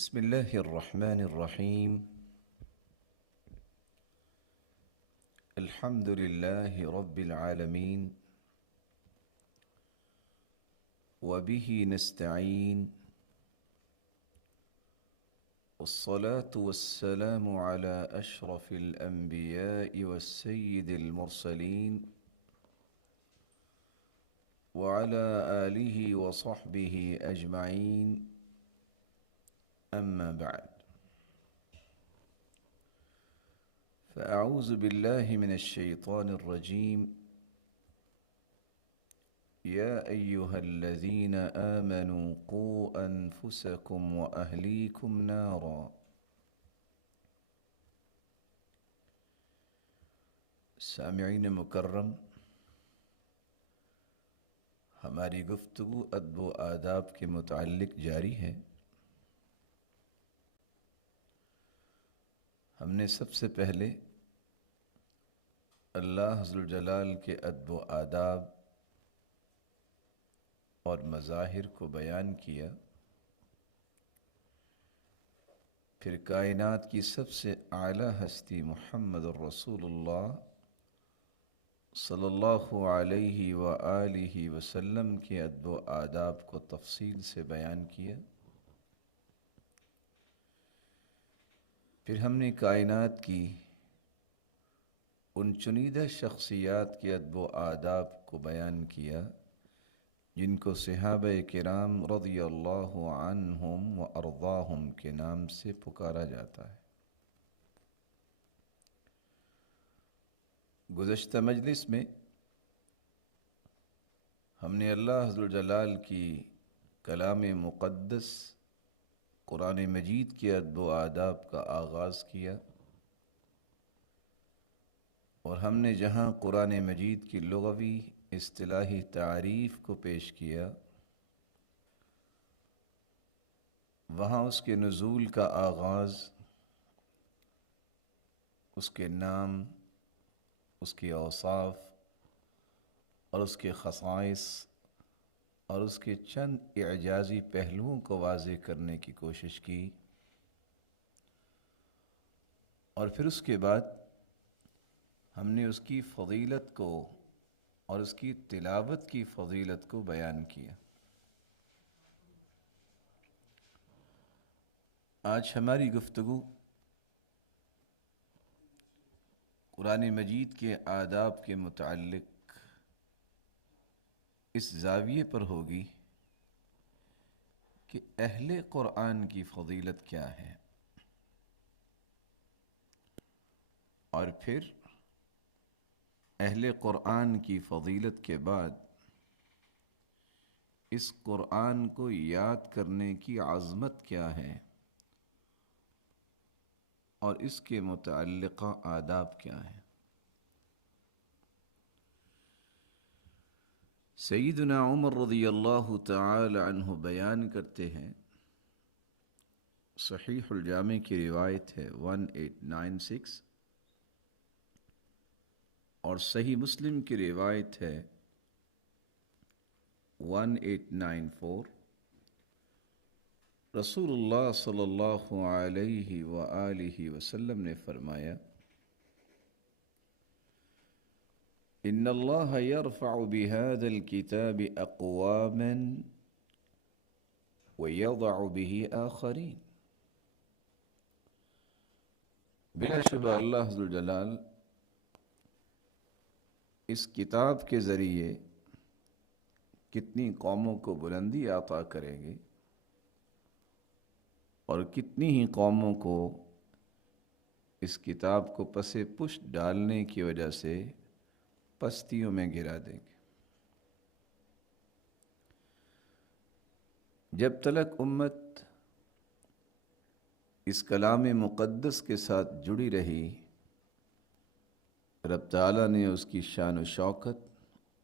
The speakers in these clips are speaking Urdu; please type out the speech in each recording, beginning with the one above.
بسم الله الرحمن الرحيم. الحمد لله رب العالمين، وبه نستعين، والصلاة والسلام على أشرف الأنبياء والسيد المرسلين، وعلى آله وصحبه أجمعين. أما بعد، فأعوذ بالله من الشيطان الرجيم. يا أيها الذين آمنوا قوا أنفسكم وأهليكم نارا. سامعین مکرم، ہماری گفتگو ادب و آداب کے متعلق جاری ہے۔ ہم نے سب سے پہلے اللہ ذوالجلال کے ادب و آداب اور مظاہر کو بیان کیا، پھر کائنات کی سب سے اعلیٰ ہستی محمد الرسول اللہ صلی اللہ علیہ وآلہ وسلم کے ادب و آداب کو تفصیل سے بیان کیا۔ پھر ہم نے کائنات کی ان چنیدہ شخصیات کے ادب و آداب کو بیان کیا جن کو صحابہ کرام رضی اللہ عنہم و ارضاہم کے نام سے پکارا جاتا ہے۔ گزشتہ مجلس میں ہم نے اللہ ذوالجلال کی کلام مقدس قرآن مجید کے ادب و آداب کا آغاز کیا، اور ہم نے جہاں قرآن مجید کی لغوی اصطلاحی تعریف کو پیش کیا، وہاں اس کے نزول کا آغاز، اس کے نام، اس کے اوصاف اور اس کے خصائص اور اس کے چند اعجازی پہلوؤں کو واضح کرنے کی کوشش کی، اور پھر اس کے بعد ہم نے اس کی فضیلت کو اور اس کی تلاوت کی فضیلت کو بیان کیا۔ آج ہماری گفتگو قرآن مجید کے آداب کے متعلق اس زاویے پر ہوگی کہ اہل قرآن کی فضیلت کیا ہے، اور پھر اہل قرآن کی فضیلت کے بعد اس قرآن کو یاد کرنے کی عظمت کیا ہے اور اس کے متعلقہ آداب کیا ہیں۔ سیدنا عمر رضی اللہ تعالی عنہ بیان کرتے ہیں، صحیح الجامع کی روایت ہے 1896، اور صحیح مسلم کی روایت ہے 1894۔ رسول اللہ صلی اللہ علیہ وآلہ وسلم نے فرمایا، ان اللہ یرفع بهذا الكتاب اقواما ویضع به آخرین۔ بلا شبہ اللہ ذوالجلال اس کتاب کے ذریعے کتنی قوموں کو بلندی عطا کریں گے اور کتنی ہی قوموں کو اس کتاب کو پس پشت ڈالنے کی وجہ سے پستیوں میں گرا دیں گے۔ جب تلک امت اس کلام مقدس کے ساتھ جڑی رہی، رب تعالیٰ نے اس کی شان و شوکت،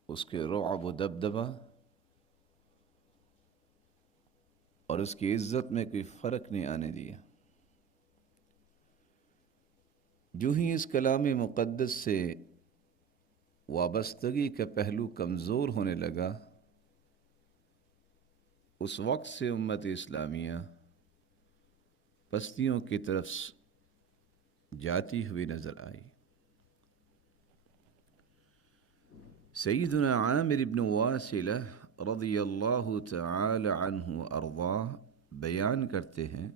اس کے رعب و دبدبہ اور اس کی عزت میں کوئی فرق نہیں آنے دیا۔ جو ہی اس کلام مقدس سے وابستگی کا پہلو کمزور ہونے لگا، اس وقت سے امت اسلامیہ پستیوں کی طرف جاتی ہوئی نظر آئی۔ سیدنا عامر بن واصلہ رضی اللہ تعالی عنہ ارضاہ بیان کرتے ہیں،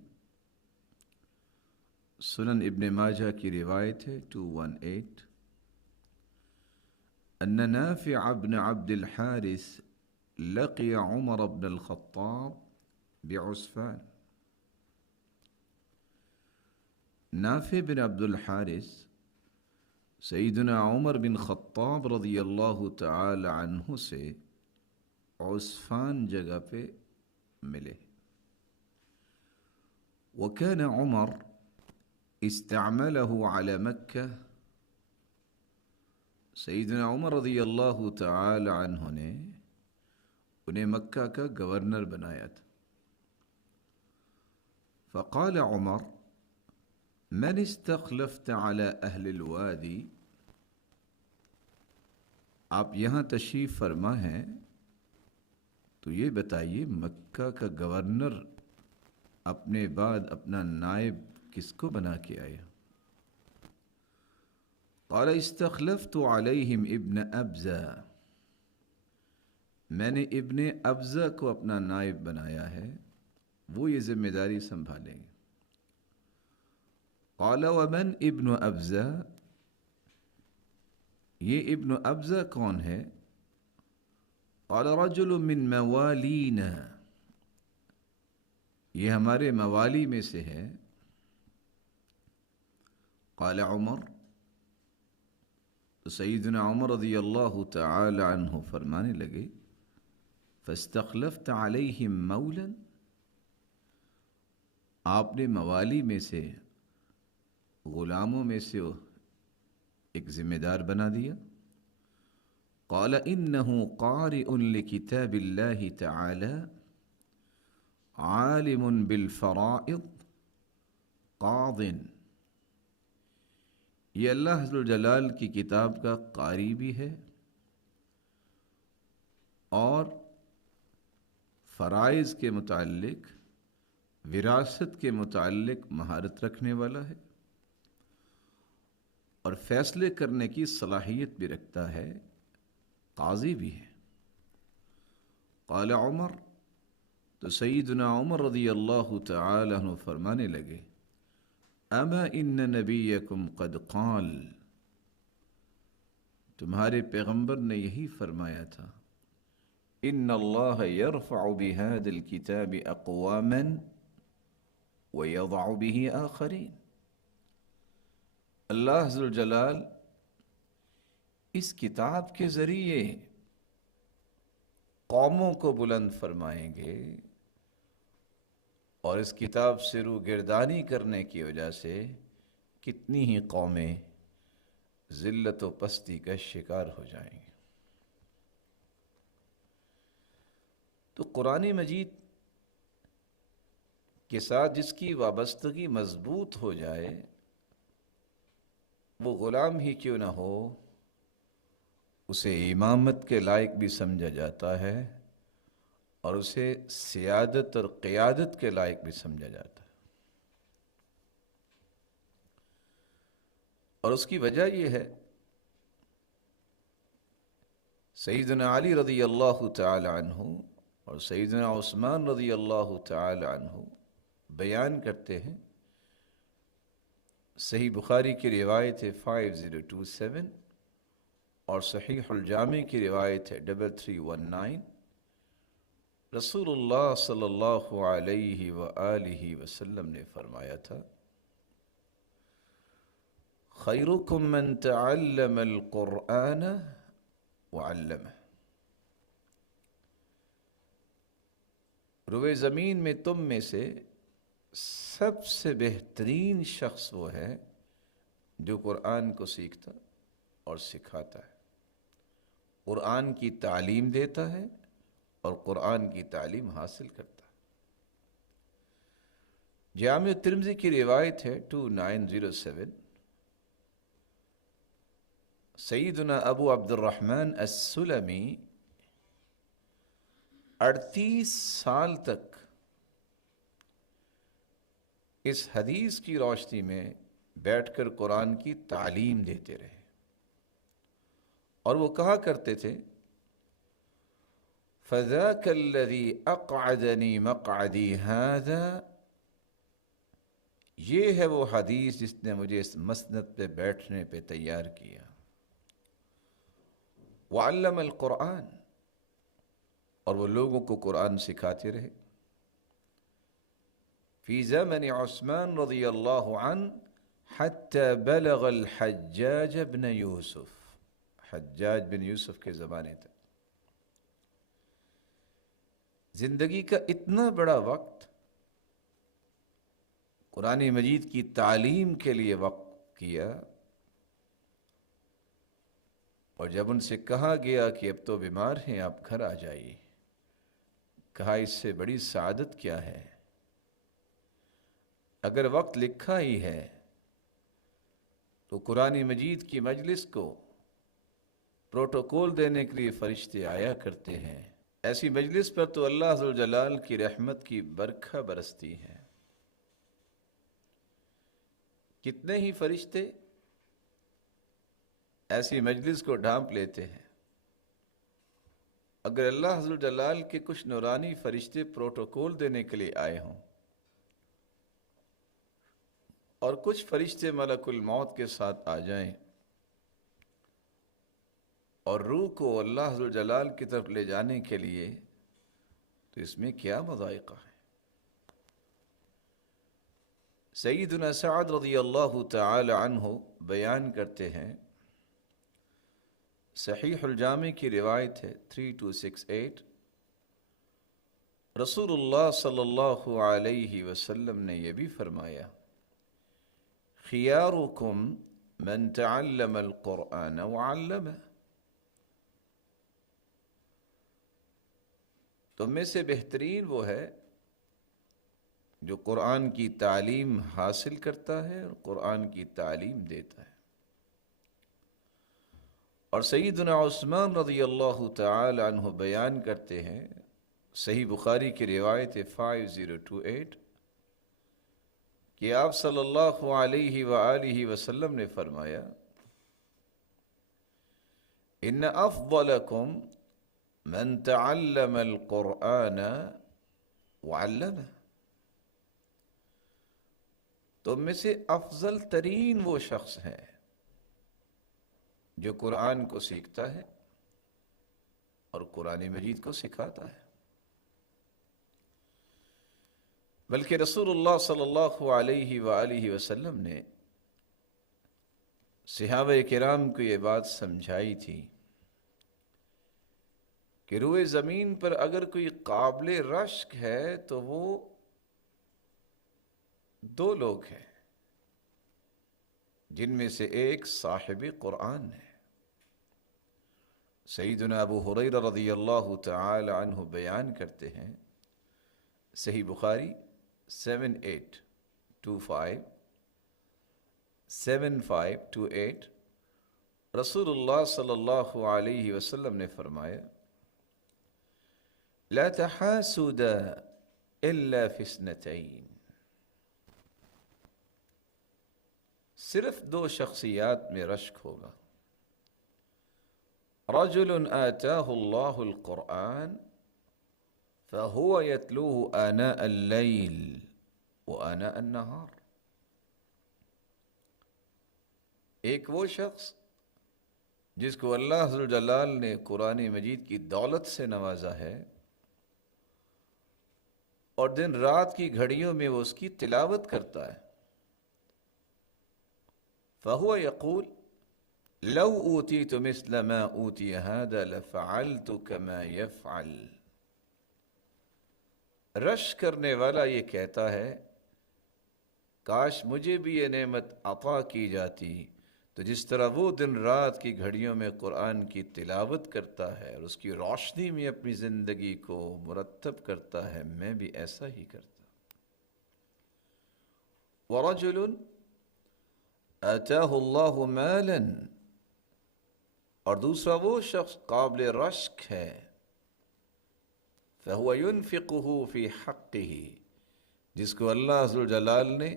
سنن ابن ماجہ کی روایت ہے 218، ان نافع بن عبد الحارث لقي عمر بن الخطاب بعسفان۔ نافع بن عبد الحارث سیدنا عمر بن خطاب رضی اللہ تعالی عنہ سے عسفان جگہ پہ ملے۔ وكان عمر استعمله على مکہ، سیدنا عمر رضی اللہ تعالی عنہ نے انہیں مکہ کا گورنر بنایا تھا۔ فقال عمر من استخلفت على اہل الوادی، آپ یہاں تشریف فرما ہیں تو یہ بتائیے مکہ کا گورنر اپنے بعد اپنا نائب کس کو بنا کے آیا؟ قال استخلفت علیہم ابن ابزہ، میں نے ابن ابزہ کو اپنا نائب بنایا ہے، وہ یہ ذمہ داری سنبھالیں گے۔ قال ومن ابن ابزہ، یہ ابن ابزہ کون ہے؟ قال رجل من موالینا، یہ ہمارے موالی میں سے ہے۔ قال عمر، تو سیدنا عمر رضی اللہ تعالی عنہ فرمانے لگے فاستخلفت علیہم مولا، آپ نے موالی میں سے، غلاموں میں سے ایک ذمہ دار بنا دیا۔ قال انہ قارئ لکتاب اللہ تعالی عالم بالفرائض قاض، یہ اللہ عز و جلال کی کتاب کا قاری بھی ہے اور فرائض کے متعلق، وراثت کے متعلق مہارت رکھنے والا ہے اور فیصلے کرنے کی صلاحیت بھی رکھتا ہے، قاضی بھی ہے۔ قال عمر، تو سیدنا عمر رضی اللہ تعالی عنہ فرمانے لگے اما ان نبیکم قد قال، تمہارے پیغمبر نے یہی فرمایا تھا، ان اللہ یرفع بہذا الکتاب اقواما ویضع به آخرین، اللہ عز و جلال اس کتاب کے ذریعے قوموں کو بلند فرمائیں گے اور اس کتاب سے روگردانی کرنے کی وجہ سے کتنی ہی قومیں ذلت و پستی کا شکار ہو جائیں گے۔ تو قرآن مجید کے ساتھ جس کی وابستگی مضبوط ہو جائے، وہ غلام ہی کیوں نہ ہو، اسے امامت کے لائق بھی سمجھا جاتا ہے اور اسے سیادت اور قیادت کے لائق بھی سمجھا جاتا ہے۔ اور اس کی وجہ یہ ہے، سیدنا علی رضی اللہ تعالی عنہ اور سیدنا عثمان رضی اللہ تعالی عنہ بیان کرتے ہیں، صحیح بخاری کی روایت ہے 5027 اور صحیح الجامع کی روایت ہے 3319، رسول اللہ صلی اللہ علیہ وآلہ وسلم نے فرمایا تھا، خیرکم من تعلم القرآن وعلمہ، روئے زمین میں تم میں سے سب سے بہترین شخص وہ ہے جو قرآن کو سیکھتا اور سکھاتا ہے، قرآن کی تعلیم دیتا ہے اور قرآن کی تعلیم حاصل کرتا ہے۔ جامع ترمذی کی روایت ہے 2907، سیدنا ابو عبد الرحمن السلمی 38 سال تک اس حدیث کی روشنی میں بیٹھ کر قرآن کی تعلیم دیتے رہے، اور وہ کہا کرتے تھے فَذَاكَ الَّذِي أَقْعَدَنِي مَقْعَدِي هَذَا، یہ ہے وہ حدیث جس نے مجھے اس مسند پہ بیٹھنے پہ تیار کیا۔ وَعَلَّمَ الْقُرْآنَ، اور وہ لوگوں کو قرآن سکھاتے رہے۔ فی زمن عثمان رضی اللہ عنہ حتی بلغ الحجاج بن یوسف، حجاج بن یوسف کے زمانے تک زندگی کا اتنا بڑا وقت قرآن مجید کی تعلیم کے لیے وقف کیا، اور جب ان سے کہا گیا کہ اب تو بیمار ہیں آپ گھر آ جائیے، کہا اس سے بڑی سعادت کیا ہے؟ اگر وقت لکھا ہی ہے تو قرآن مجید کی مجلس کو پروٹوکول دینے کے لیے فرشتے آیا کرتے ہیں، ایسی مجلس پر تو اللہ ذوالجلال کی رحمت کی برکھا برستی ہے۔ کتنے ہی فرشتے ایسی مجلس کو ڈھانپ لیتے ہیں۔ اگر اللہ ذوالجلال کے کچھ نورانی فرشتے پروٹوکول دینے کے لیے آئے ہوں اور کچھ فرشتے ملک الموت کے ساتھ آ جائیں اور روح کو اللہ ذوالجلال کی طرف لے جانے کے لیے، تو اس میں کیا مذائقہ ہے۔ سیدنا سعد رضی اللہ تعالی عنہ بیان کرتے ہیں، صحیح الجامع کی روایت ہے 3268، رسول اللہ صلی اللہ علیہ وسلم نے یہ بھی فرمایا، خیارکم من تعلم القرآن وعلمہ، تم میں سے بہترین وہ ہے جو قرآن کی تعلیم حاصل کرتا ہے اور قرآن کی تعلیم دیتا ہے۔ اور سیدنا عثمان رضی اللہ تعالی عنہ بیان کرتے ہیں، صحیح بخاری کی روایت 5028، کہ آپ صلی اللہ علیہ وآلہ وسلم نے فرمایا، ان افضلکم من تعلم القرآن وعلمہ، تم میں سے افضل ترین وہ شخص ہے جو قرآن کو سیکھتا ہے اور قرآن مجید کو سکھاتا ہے۔ بلکہ رسول اللہ صلی اللہ علیہ وآلہ وسلم نے صحابہ کرام کو یہ بات سمجھائی تھی کہ روئے زمین پر اگر کوئی قابل رشک ہے تو وہ دو لوگ ہیں، جن میں سے ایک صاحب قرآن ہے۔ سیدنا ابو ہریرہ رضی اللہ تعالی عنہ بیان کرتے ہیں، صحیح بخاری 7528، رسول اللہ صلی اللہ علیہ وسلم نے فرمایا، لا تحاسد الا فی اثنتین، صرف دو شخصیات میں رشک ہوگا، رجل آتاہ اللہ القرآن فهو يتلوه آناء الليل وآناء النهار، ایک وہ شخص جس کو اللہ ذوالجلال نے قرآن مجید کی دولت سے نوازا ہے اور دن رات کی گھڑیوں میں وہ اس کی تلاوت کرتا ہے، فهو يقول لو اوتیت مثل ما اوتی هذا لفعلت كما يفعل، رشک کرنے والا یہ کہتا ہے، کاش مجھے بھی یہ نعمت عطا کی جاتی تو جس طرح وہ دن رات کی گھڑیوں میں قرآن کی تلاوت کرتا ہے اور اس کی روشنی میں اپنی زندگی کو مرتب کرتا ہے، میں بھی ایسا ہی کرتا۔ وَرَجُلٌ آتَاهُ اللَّهُ مَالًا، اور دوسرا وہ شخص قابل رشک ہے، فَهُوَ يُنْفِقُهُ فِي حَقِّهِ، جس کو اللہ عز و جلال نے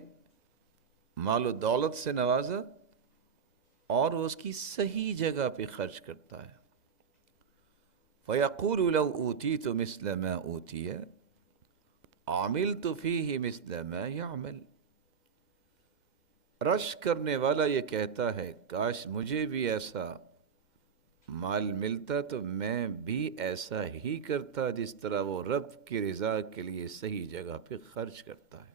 مال و دولت سے نوازا اور وہ اس کی صحیح جگہ پہ خرچ کرتا ہے. فَيَقُولُ لَوْ أُوتِيتُ مِثْلَ مَا أُوتِيَ عَمِلْتُ فِيهِ مِثْلَ مَا يَعْمَلُ. رشک کرنے والا یہ کہتا ہے کاش مجھے بھی ایسا مال ملتا تو میں بھی ایسا ہی کرتا جس طرح وہ رب کی رضا کے لیے صحیح جگہ پہ خرچ کرتا ہے.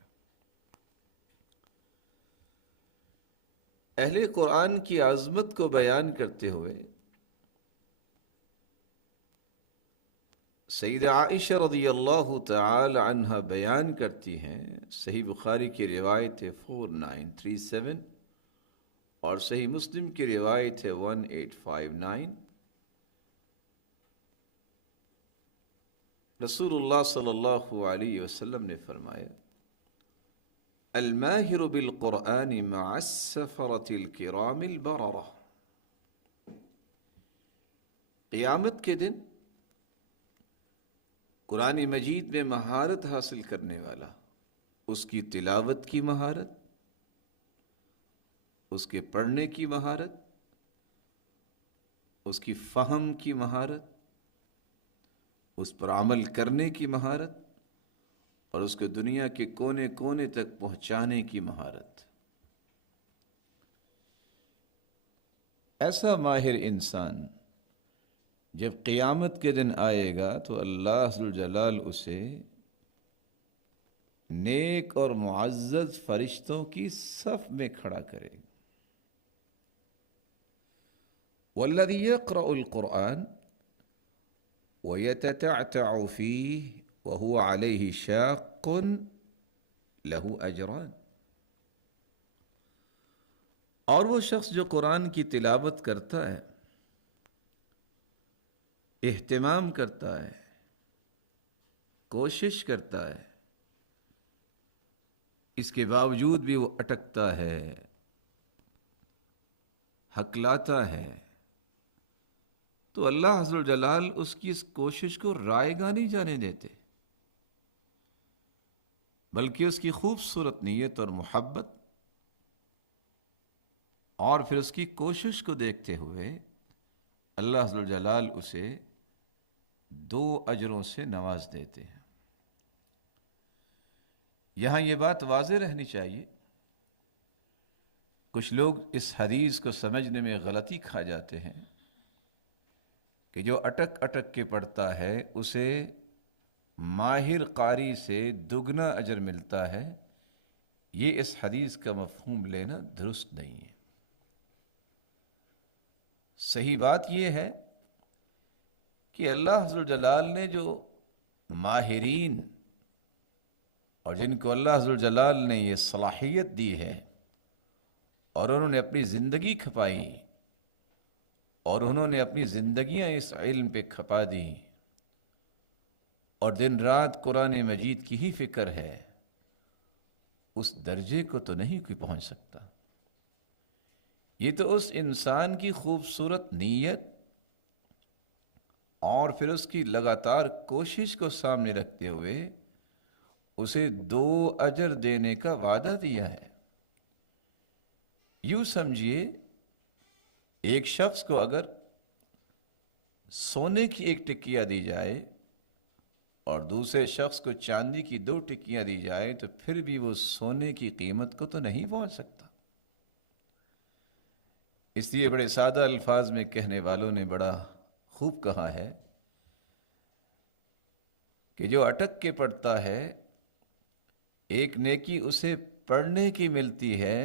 اہل قرآن کی عظمت کو بیان کرتے ہوئے سیدہ عائشہ رضی اللہ تعالی عنہ بیان کرتی ہیں، صحیح بخاری کی روایت ہے 4937 اور صحیح مسلم کی روایت ہے 1859. رسول اللہ صلی اللہ علیہ وسلم نے فرمایا الماہر بالقرآن مع السفرة الکرام البررہ. قیامت کے دن قرآن مجید میں مہارت حاصل کرنے والا، اس کی تلاوت کی مہارت، اس کے پڑھنے کی مہارت، اس کی فہم کی مہارت، اس پر عمل کرنے کی مہارت اور اس کو دنیا کے کونے کونے تک پہنچانے کی مہارت. ایسا ماہر انسان جب قیامت کے دن آئے گا تو اللہ ذوالجلال اسے نیک اور معزز فرشتوں کی صف میں کھڑا کرے گا. والذی یقرأ القرآن ویتتعتع فیہ وہو علیہ شاق لہ اجران. اور وہ شخص جو قرآن کی تلاوت کرتا ہے، اہتمام کرتا ہے، کوشش کرتا ہے، اس کے باوجود بھی وہ اٹکتا ہے، ہکلاتا ہے، تو اللہ عز و جلال اس کی اس کوشش کو رائے گاہ نہیں جانے دیتے، بلکہ اس کی خوبصورت نیت اور محبت اور پھر اس کی کوشش کو دیکھتے ہوئے اللہ عز و جلال اسے 2 اجروں سے نواز دیتے ہیں. یہاں یہ بات واضح رہنی چاہیے، کچھ لوگ اس حدیث کو سمجھنے میں غلطی کھا جاتے ہیں کہ جو اٹک اٹک کے پڑھتا ہے اسے ماہر قاری سے دگنا اجر ملتا ہے. یہ اس حدیث کا مفہوم لینا درست نہیں ہے. صحیح بات یہ ہے کہ اللہ عز و جلال نے جو ماہرین اور جن کو اللہ عز و جلال نے یہ صلاحیت دی ہے اور انہوں نے اپنی زندگی کھپائی اور انہوں نے اپنی زندگیاں اس علم پہ کھپا دیں اور دن رات قرآن مجید کی ہی فکر ہے، اس درجے کو تو نہیں کوئی پہنچ سکتا. یہ تو اس انسان کی خوبصورت نیت اور پھر اس کی لگاتار کوشش کو سامنے رکھتے ہوئے اسے 2 اجر دینے کا وعدہ دیا ہے. یوں سمجھیے ایک شخص کو اگر سونے کی 1 ٹکیا دی جائے اور دوسرے شخص کو چاندی کی 2 ٹکیاں دی جائے تو پھر بھی وہ سونے کی قیمت کو تو نہیں پہنچ سکتا. اس لیے بڑے سادہ الفاظ میں کہنے والوں نے بڑا خوب کہا ہے کہ جو اٹک کے پڑھتا ہے ایک نیکی اسے پڑھنے کی ملتی ہے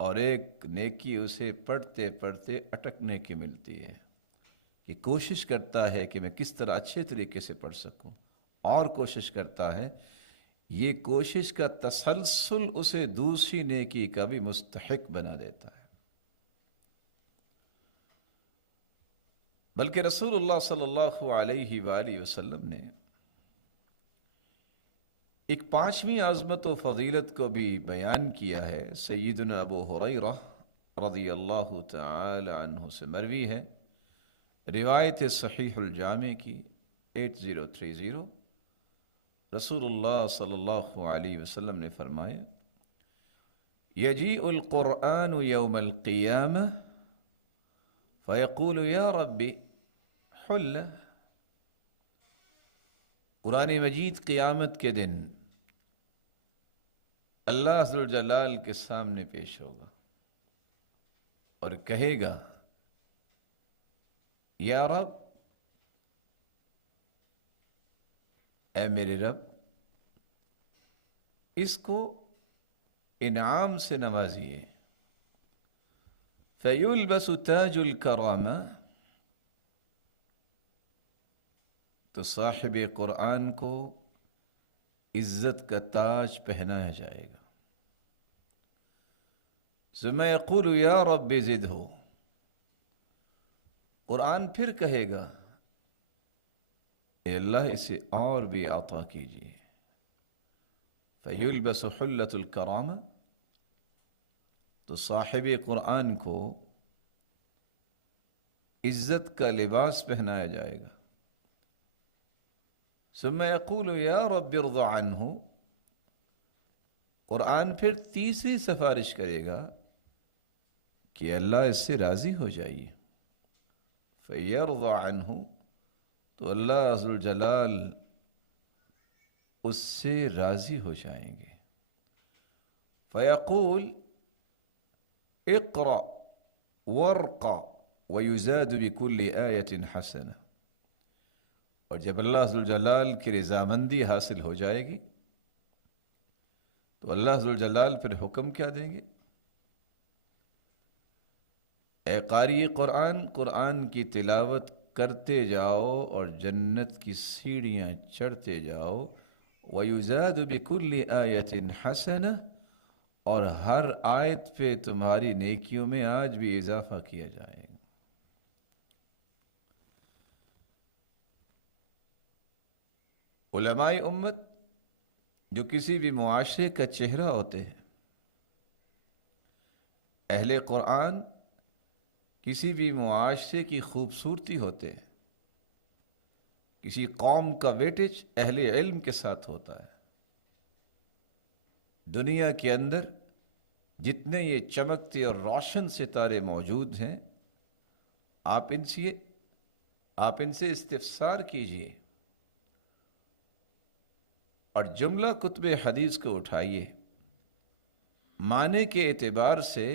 اور ایک نیکی اسے پڑھتے پڑھتے اٹکنے کی ملتی ہے، کہ کوشش کرتا ہے کہ میں کس طرح اچھے طریقے سے پڑھ سکوں اور کوشش کرتا ہے. یہ کوشش کا تسلسل اسے دوسری نیکی کا بھی مستحق بنا دیتا ہے. بلکہ رسول اللہ صلی اللہ علیہ وآلہ وسلم نے ایک 5ویں عظمت و فضیلت کو بھی بیان کیا ہے. سیدنا ابو ہریرہ رضی اللہ تعالی عنہ سے مروی ہے، روایت صحیح الجامع کی 8030. رسول اللہ صلی اللہ علیہ وسلم نے فرمایا یجیء القرآن یوم القیامہ فیقول یا ربی حل، قرآن مجید قیامت کے دن اللہ ذو الجلال کے سامنے پیش ہوگا اور کہے گا یا رب، اے میرے رب، اس کو انعام سے نوازیے۔ فیلبس تاج الکرامہ، تو صاحب قرآن کو عزت کا تاج پہنایا جائے گا۔ ثم یقول یا رب زدہ، قرآن پھر کہے گا اے اللہ اسے اور بھی عطا کیجیے۔ فیلبس حلۃ الکرامہ، تو صاحب قرآن کو عزت کا لباس پہنایا جائے گا۔ ثم یقول یا رب ارض عنہ، قرآن پھر تیسری سفارش کرے گا کہ اللہ اس سے راضی ہو جائیے۔ فیرضى عنہ، تو اللہ عز الجلال اس سے راضی ہو جائیں گے۔ فیقول اقرأ وارقى ویزاد بکل آیۃ حسنہ، اور جب اللہ عز الجلال کی رضامندی حاصل ہو جائے گی تو اللہ عز الجلال پھر حکم کیا دیں گے؟ اے قاری قرآن، قرآن کی تلاوت کرتے جاؤ اور جنت کی سیڑھیاں چڑھتے جاؤ۔ وَيُزَادُ بِكُلِّ آیَةٍ حَسَنَةٍ، اور ہر آیت پہ تمہاری نیکیوں میں آج بھی اضافہ کیا جائے گا۔ علماء امت جو کسی بھی معاشرے کا چہرہ ہوتے ہیں، اہل قرآن کسی بھی معاشرے کی خوبصورتی ہوتے ہیں، کسی قوم کا ویٹیج اہل علم کے ساتھ ہوتا ہے۔ دنیا کے اندر جتنے یہ چمکتے اور روشن ستارے موجود ہیں، آپ ان سے استفسار کیجئے اور جملہ کتب حدیث کو اٹھائیے، معنی کے اعتبار سے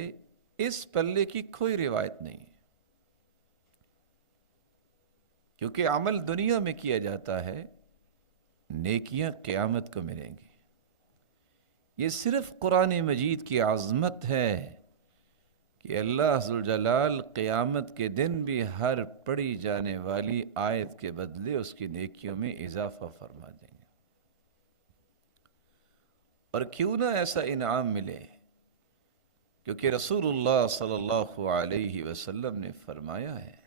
اس پلے کی کوئی روایت نہیں، کیونکہ عمل دنیا میں کیا جاتا ہے، نیکیاں قیامت کو ملیں گی۔ یہ صرف قرآن مجید کی عظمت ہے کہ اللہ عز الجلال قیامت کے دن بھی ہر پڑھی جانے والی آیت کے بدلے اس کی نیکیوں میں اضافہ فرما دیں گے۔ اور کیوں نہ ایسا انعام ملے، کیونکہ رسول اللہ صلی اللہ علیہ وسلم نے فرمایا ہے،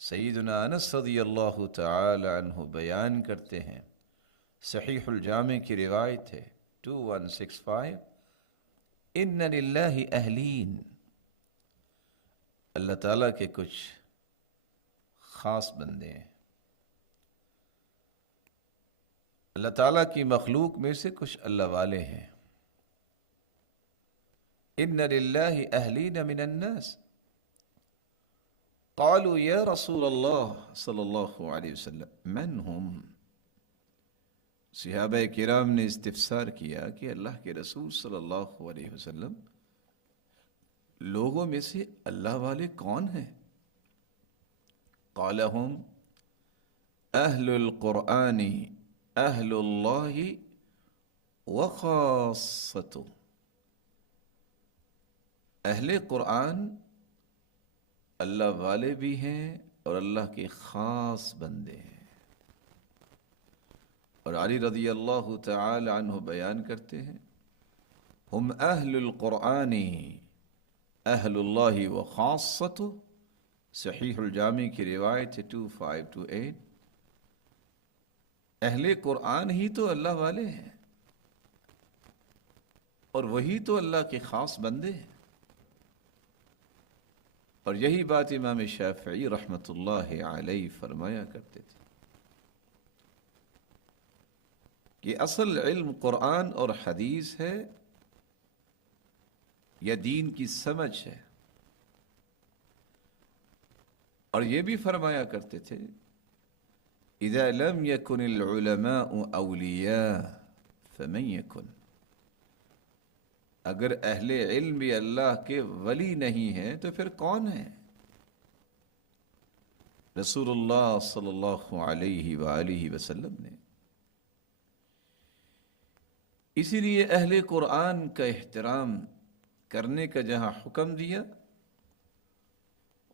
سیدنا انس رضی اللہ تعالی عنہ بیان کرتے ہیں، صحیح الجامع کی روایت ہے 2165، ان للہ اہلین، اللہ تعالیٰ کے کچھ خاص بندے ہیں، اللہ تعالیٰ کی مخلوق میں سے کچھ اللہ والے ہیں۔ ان للہ اہلین من الناس، قالوا یا رسول اللہ صلی اللہ علیہ وسلم من ہم، صحابہ کرام نے استفسار کیا کہ اللہ کے رسول صلی اللہ علیہ وسلم، لوگوں میں سے اللہ والے کون ہیں؟ قال ہم اہل القرآن اہل اللہ وخاصتہ، اہل قرآن اللہ والے بھی ہیں اور اللہ کے خاص بندے ہیں۔ اور علی رضی اللہ تعالی عنہ بیان کرتے ہیں، ہم اہل القرآن اہل اللہ وخاصتہ، صحیح الجامع کی روایت ہے 2528، اہل قرآن ہی تو اللہ والے ہیں اور وہی تو اللہ کے خاص بندے ہیں۔ اور یہی بات امام شافعی رحمۃ اللہ علیہ فرمایا کرتے تھے۔ کہ اصل علم قرآن اور حدیث ہے یا دین کی سمجھ ہے. اور یہ بھی فرمایا کرتے تھے اذا لم يكن العلماء اولیاء فمن يكن، اگر اہل علم بھی اللہ کے ولی نہیں ہیں تو پھر کون ہے؟ رسول اللہ صلی اللہ علیہ وآلہ وسلم نے اسی لیے اہل قرآن کا احترام کرنے کا جہاں حکم دیا،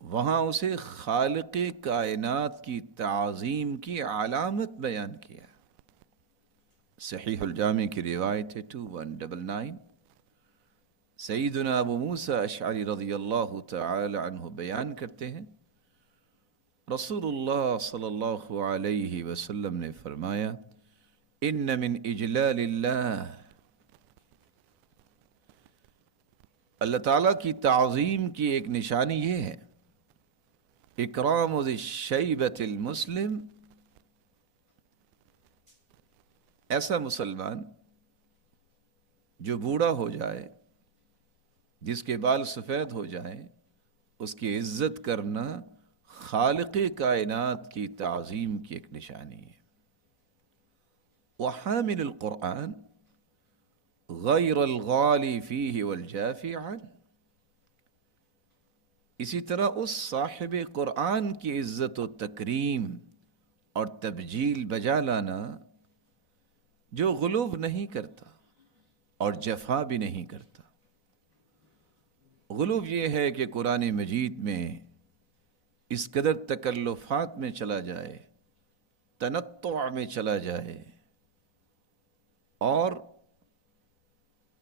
وہاں اسے خالق کائنات کی تعظیم کی علامت بیان کیا. صحیح الجامع کی روایت ہے 2199. سیدنا ابو موسیٰ اشعری رضی اللہ تعالی عنہ بیان کرتے ہیں رسول اللہ صلی اللہ علیہ وسلم نے فرمایا ان من اجلال اللہ، اللہ تعالیٰ کی تعظیم کی ایک نشانی یہ ہے اکرام ذی الشیبۃ المسلم، ایسا مسلمان جو بوڑھا ہو جائے، جس کے بال سفید ہو جائیں، اس کی عزت کرنا خالق کائنات کی تعظیم کی ایک نشانی ہے. وحامل القرآن غیر الغالی فیہ والجافی عنہ، اسی طرح اس صاحب قرآن کی عزت و تکریم اور تبجیل بجا لانا جو غلو نہیں کرتا اور جفا بھی نہیں کرتا. غلو یہ ہے کہ قرآن مجید میں اس قدر تکلفات میں چلا جائے، تنطع میں چلا جائے اور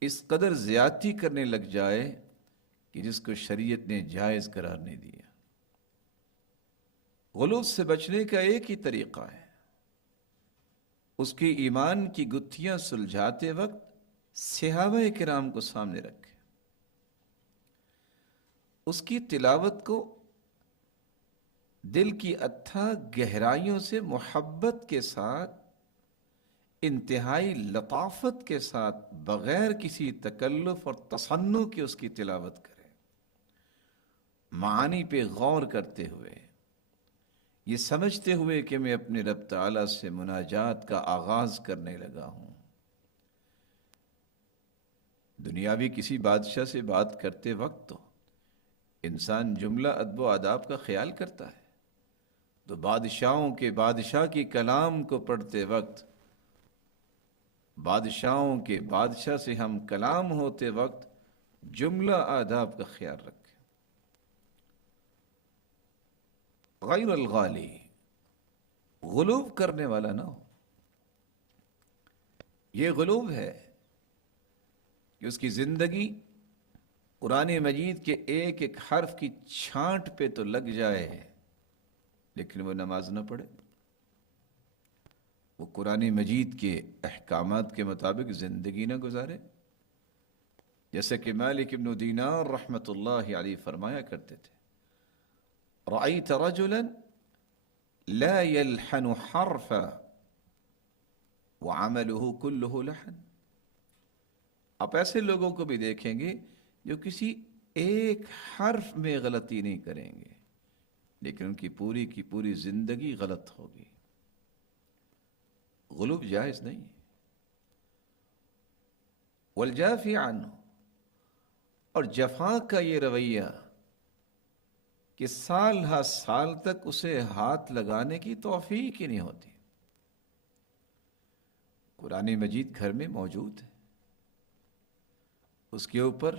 اس قدر زیادتی کرنے لگ جائے کہ جس کو شریعت نے جائز قرار نہیں دیا. غلو سے بچنے کا ایک ہی طریقہ ہے، اس کے ایمان کی گتھیاں سلجھاتے وقت صحابہ کرام کو سامنے رکھے، اس کی تلاوت کو دل کی اتھا گہرائیوں سے محبت کے ساتھ، انتہائی لطافت کے ساتھ، بغیر کسی تکلف اور تصنع کے اس کی تلاوت کرے، معانی پہ غور کرتے ہوئے، یہ سمجھتے ہوئے کہ میں اپنے رب تعالیٰ سے مناجات کا آغاز کرنے لگا ہوں. دنیاوی کسی بادشاہ سے بات کرتے وقت تو انسان جملہ ادب و آداب کا خیال کرتا ہے، تو بادشاہوں کے بادشاہ کی کلام کو پڑھتے وقت، بادشاہوں کے بادشاہ سے ہم کلام ہوتے وقت جملہ آداب کا خیال رکھیں. غیر الغالی، غلوب کرنے والا نہ ہو. یہ غلوب ہے کہ اس کی زندگی قرآن مجید کے ایک ایک حرف کی چھانٹ پہ تو لگ جائے لیکن وہ نماز نہ پڑھے، وہ قرآن مجید کے احکامات کے مطابق زندگی نہ گزارے. جیسے کہ مالک ابن دینار رحمۃ اللہ علیہ فرمایا کرتے تھے رأیت رجلا لا يلحن حرفا وعمله كله لحن، آپ ایسے لوگوں کو بھی دیکھیں گے جو کسی ایک حرف میں غلطی نہیں کریں گے لیکن ان کی پوری کی پوری زندگی غلط ہوگی. غلوب جائز نہیں. والجافی عنہ، اور جفا کا یہ رویہ کہ سال ہا سال تک اسے ہاتھ لگانے کی توفیق ہی نہیں ہوتی. قرآن مجید گھر میں موجود ہے، اس کے اوپر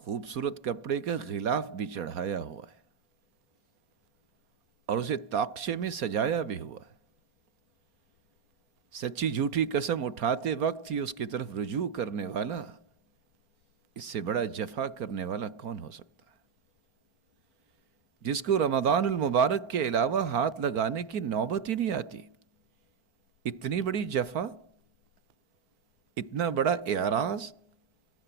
خوبصورت کپڑے کا غلاف بھی چڑھایا ہوا ہے اور اسے تاقچے میں سجایا بھی ہوا ہے. سچی جھوٹی قسم اٹھاتے وقت ہی اس کی طرف رجوع کرنے والا، اس سے بڑا جفا کرنے والا کون ہو سکتا ہے؟ جس کو رمضان المبارک کے علاوہ ہاتھ لگانے کی نوبت ہی نہیں آتی. اتنی بڑی جفا، اتنا بڑا اعراض،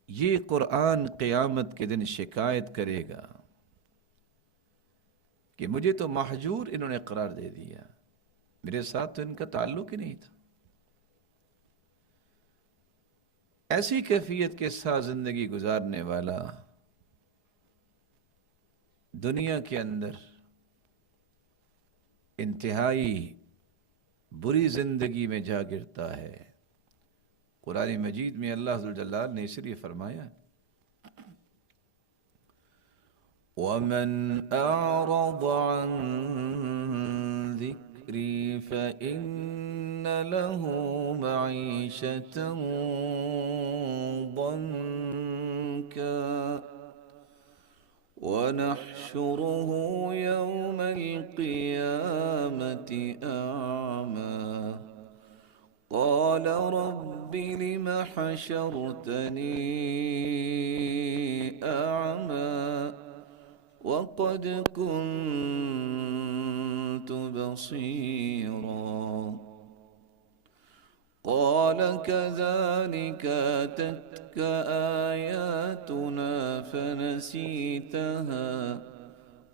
یہ قرآن قیامت کے دن شکایت کرے گا کہ مجھے تو محجور انہوں نے قرار دے دیا، میرے ساتھ تو ان کا تعلق ہی نہیں تھا. ایسی کیفیت کے ساتھ زندگی گزارنے والا دنیا کے اندر انتہائی بری زندگی میں جا گرتا ہے۔ قرآن مجید میں اللہ ذوالجلال نے اس لیے فرمایا وَمَنْ أَعْرَضَ عَنْ ذِكْرِي فَإِنَّ لَهُ مَعِيشَةً ضَنْكًا وَنَحْشُرُهُ يَوْمَ الْقِيَامَةِ أَعْمَى قَالَ رَبِّ لِمَ حَشَرْتَنِي أَعْمَى وَقَدْ كُنْتُ بَصِيرًا قال كذلك أتتك آياتنا فنسيتها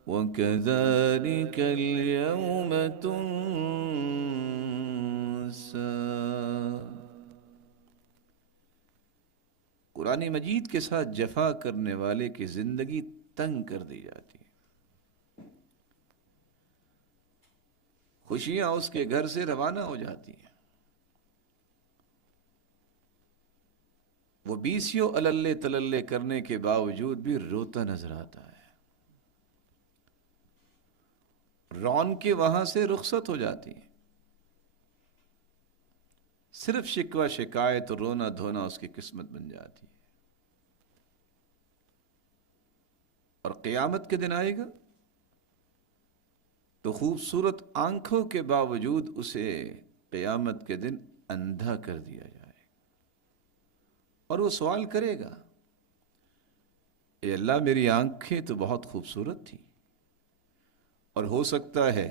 وكذلك اليوم تنسى۔ قرآن مجید کے ساتھ جفا کرنے والے کی زندگی تنگ کر دی جاتی ہے، خوشیاں اس کے گھر سے روانہ ہو جاتی ہیں، وہ بیسیوں اللے تللے کرنے کے باوجود بھی روتا نظر آتا ہے، رونقیں وہاں سے رخصت ہو جاتی ہیں، صرف شکوہ شکایت اور رونا دھونا اس کی قسمت بن جاتی ہے۔ اور قیامت کے دن آئے گا تو خوبصورت آنکھوں کے باوجود اسے قیامت کے دن اندھا کر دیا جائے اور وہ سوال کرے گا اے اللہ میری آنکھیں تو بہت خوبصورت تھیں، اور ہو سکتا ہے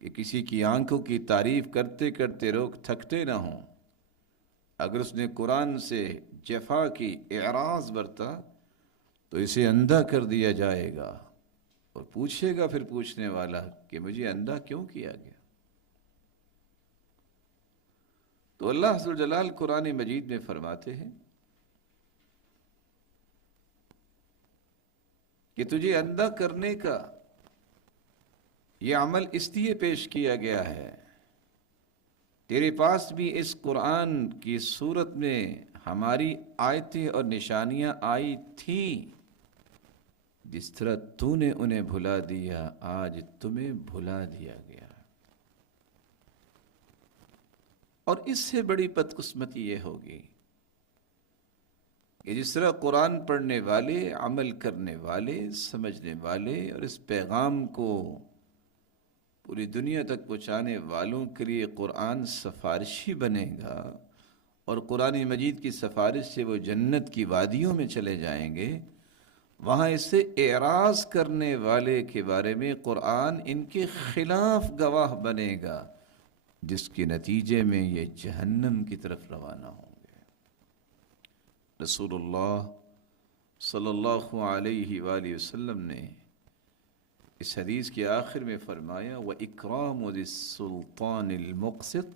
کہ کسی کی آنکھوں کی تعریف کرتے کرتے لوگ تھکتے نہ ہوں، اگر اس نے قرآن سے جفا کی، اعراض برتا تو اسے اندھا کر دیا جائے گا، اور پوچھے گا پھر پوچھنے والا کہ مجھے اندھا کیوں کیا گیا؟ تو اللہ ذوالجلال قرآن مجید میں فرماتے ہیں کہ تجھے اندھا کرنے کا یہ عمل اس لیے پیش کیا گیا ہے، تیرے پاس بھی اس قرآن کی صورت میں ہماری آیتیں اور نشانیاں آئی تھیں، جس طرح تو نے انہیں بھلا دیا آج تمہیں بھلا دیا گیا۔ اور اس سے بڑی بدقسمتی یہ ہوگی کہ جس طرح قرآن پڑھنے والے، عمل کرنے والے، سمجھنے والے اور اس پیغام کو پوری دنیا تک پہنچانے والوں کے لیے قرآن سفارشی بنے گا، اور قرآن مجید کی سفارش سے وہ جنت کی وادیوں میں چلے جائیں گے، وہاں اس سے اعراض کرنے والے کے بارے میں قرآن ان کے خلاف گواہ بنے گا، جس کے نتیجے میں یہ جہنم کی طرف روانہ ہوں گے۔ رسول اللہ صلی اللہ علیہ وآلہ وسلم نے اس حدیث کے آخر میں فرمایا وَإِكْرَامُ ذِي السُّلْطَانِ الْمُقْسِطِ،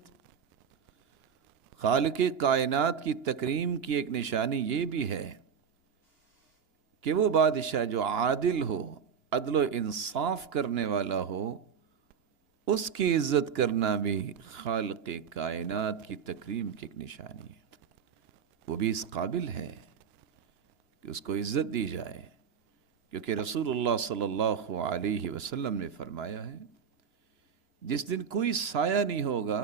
خالق کائنات کی تکریم کی ایک نشانی یہ بھی ہے کہ وہ بادشاہ جو عادل ہو، عدل و انصاف کرنے والا ہو، اس کی عزت کرنا بھی خالق کائنات کی تکریم کی ایک نشانی ہے، وہ بھی اس قابل ہے کہ اس کو عزت دی جائے، کیونکہ رسول اللہ صلی اللہ علیہ وسلم نے فرمایا ہے جس دن کوئی سایہ نہیں ہوگا،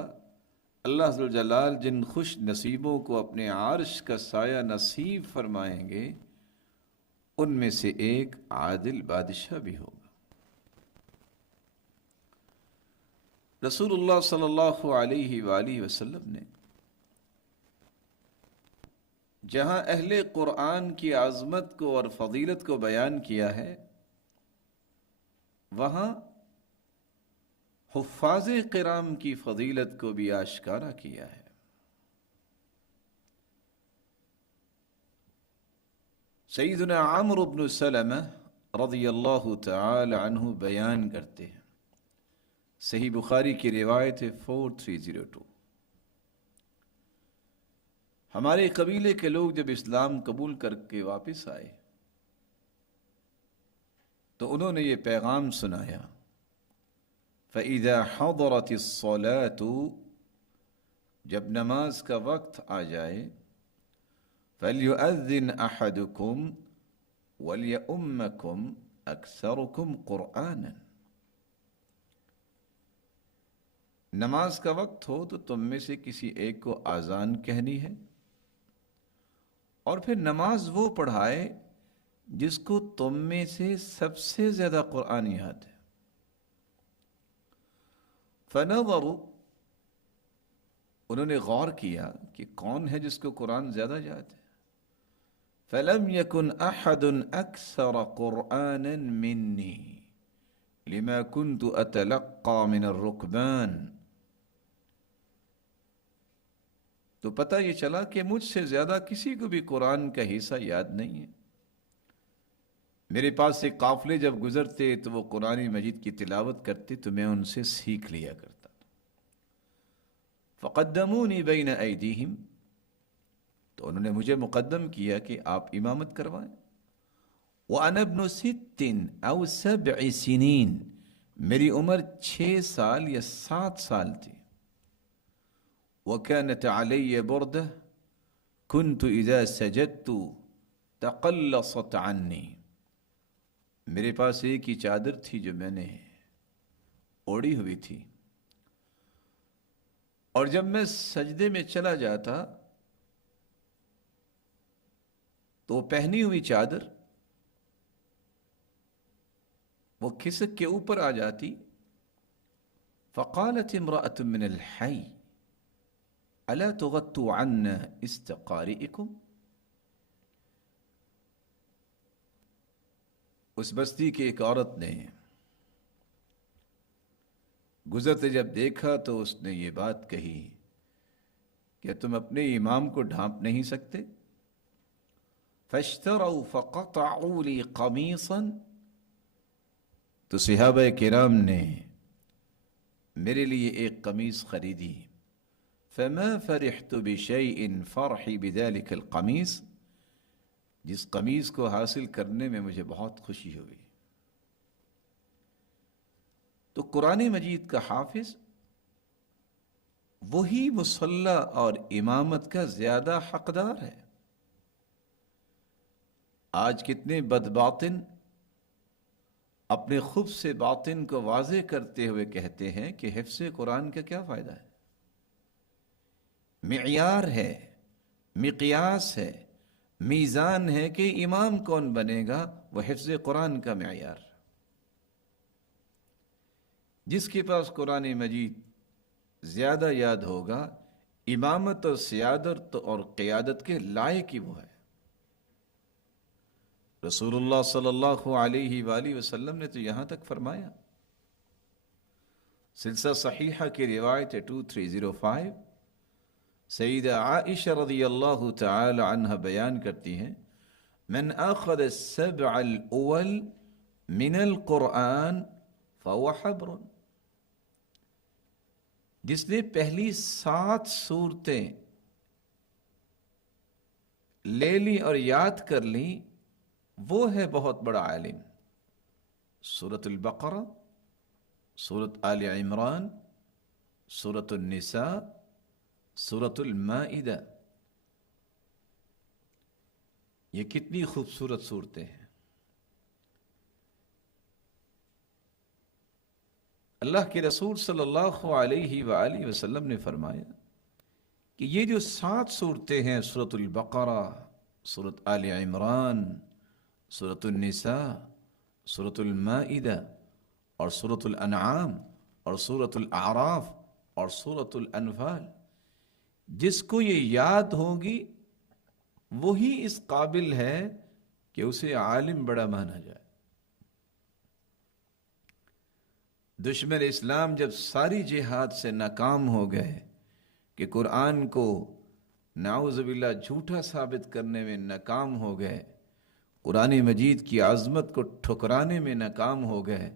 اللہ ذوالجلال جن خوش نصیبوں کو اپنے عرش کا سایہ نصیب فرمائیں گے ان میں سے ایک عادل بادشاہ بھی ہوگا۔ رسول اللہ صلی اللہ علیہ وآلہ وسلم نے جہاں اہل قرآن کی عظمت کو اور فضیلت کو بیان کیا ہے، وہاں حفاظ کرام کی فضیلت کو بھی آشکارا کیا ہے۔ سیدنا عمرو بن سلمہ رضی اللہ تعالی عنہ بیان کرتے ہیں، صحیح بخاری کی روایت ہے 4302، ہمارے قبیلے کے لوگ جب اسلام قبول کر کے واپس آئے تو انہوں نے یہ پیغام سنایا، فَإِذَا حَضَرَتِ الصَّلَاةُ، جب نماز کا وقت آ جائے، فَلْيُؤَذِّنْ أَحَدُكُمْ وَلْيَؤُمَّكُمْ أَكْثَرُكُمْ قُرْآنًا، نماز کا وقت ہو تو تم میں سے کسی ایک کو آذان کہنی ہے، اور پھر نماز وہ پڑھائے جس کو تم میں سے سب سے زیادہ قرآن یاد ہے۔ فَنَظَرُوا، انہوں نے غور کیا کہ کون ہے جس کو قرآن زیادہ یاد ہے۔ فَلَمْ يَكُنْ أَحَدٌ أَكْثَرَ قُرْآنًا مِنِّي لِمَا كُنْتُ أَتَلَقَّى مِنَ الرُّكْبَانِ، تو پتہ یہ چلا کہ مجھ سے زیادہ کسی کو بھی قرآن کا حصہ یاد نہیں ہے۔ میرے پاس سے قافلے جب گزرتے تو وہ قرآن مجید کی تلاوت کرتے تو میں ان سے سیکھ لیا کرتا تھا۔ فَقَدَّمُونِي بَيْنَ أَيْدِيهِمْ، تو انہوں نے مجھے مقدم کیا کہ آپ امامت کروائیں۔ وَأَنَا ابْنُ 6 أو 7 سنین، میری عمر 6 سال یا 7 سال تھی۔ وَكَانَتْ عَلَيَّ بُرْدَةٌ كُنْتُ إِذَا سَجَدْتُ تَقَلَّصَتْ عَنِّي، میرے پاس ایک ہی چادر تھی جو میں نے اوڑھی ہوئی تھی، اور جب میں سجدے میں چلا جاتا تو پہنی ہوئی چادر وہ کھسک کے اوپر آ جاتی۔ فقالت امرأة من الحي الا تغطوا عنا استقارئكم، اس بستی کی ایک عورت نے گزرتے جب دیکھا تو اس نے یہ بات کہی کہ تم اپنے امام کو ڈھانپ نہیں سکتے؟ فاشتروا فقطعوا لي قميصا، تو صحابہ کرام نے میرے لیے ایک قمیص خریدی۔ فما فرحت بشيء فرحي بذلك القميص، جس قمیص کو حاصل کرنے میں مجھے بہت خوشی ہوئی۔ تو قرآن مجید کا حافظ وہی مصلی اور امامت کا زیادہ حقدار ہے۔ آج کتنے بدباطن اپنے خبث سے باطن کو واضح کرتے ہوئے کہتے ہیں کہ حفظ قرآن کا کیا فائدہ ہے؟ معیار ہے، مقیاس ہے، میزان ہے کہ امام کون بنے گا، وہ حفظ قرآن کا معیار۔ جس کے پاس قرآن مجید زیادہ یاد ہوگا، امامت اور سیادت اور قیادت کے لائق ہی وہ ہے۔ رسول اللہ صلی اللہ علیہ وآلہ وسلم نے تو یہاں تک فرمایا، سلسلہ صحیحہ کی روایت 2305، سیدہ عائشہ رضی اللہ تعالی عنہ بیان کرتی ہیں، من اخذ السبع الاول من القرآن فهو حبر، جس نے پہلی 7 سورتیں لے لی اور یاد کر لی وہ ہے بہت بڑا عالم۔ سورۃ البقرہ، سورۃ آل عمران، سورۃ النساء، سورۃ المائدہ، یہ کتنی خوبصورت صورتیں ہیں۔ اللہ کے رسول صلی اللہ علیہ وآلہ وسلم نے فرمایا کہ یہ جو 7 صورتیں ہیں، سورۃ البقرہ، سورۃ آل عمران، سورۃ النساء، سورۃ المائدہ اور سورۃ الانعام اور سورۃ الاعراف اور سورۃ الانفال، جس کو یہ یاد ہوگی وہی اس قابل ہے کہ اسے عالم بڑا مانا جائے۔ دشمن اسلام جب ساری جہاد سے ناکام ہو گئے کہ قرآن کو نعوذ باللہ جھوٹا ثابت کرنے میں ناکام ہو گئے، قرآن مجید کی عظمت کو ٹھکرانے میں ناکام ہو گئے،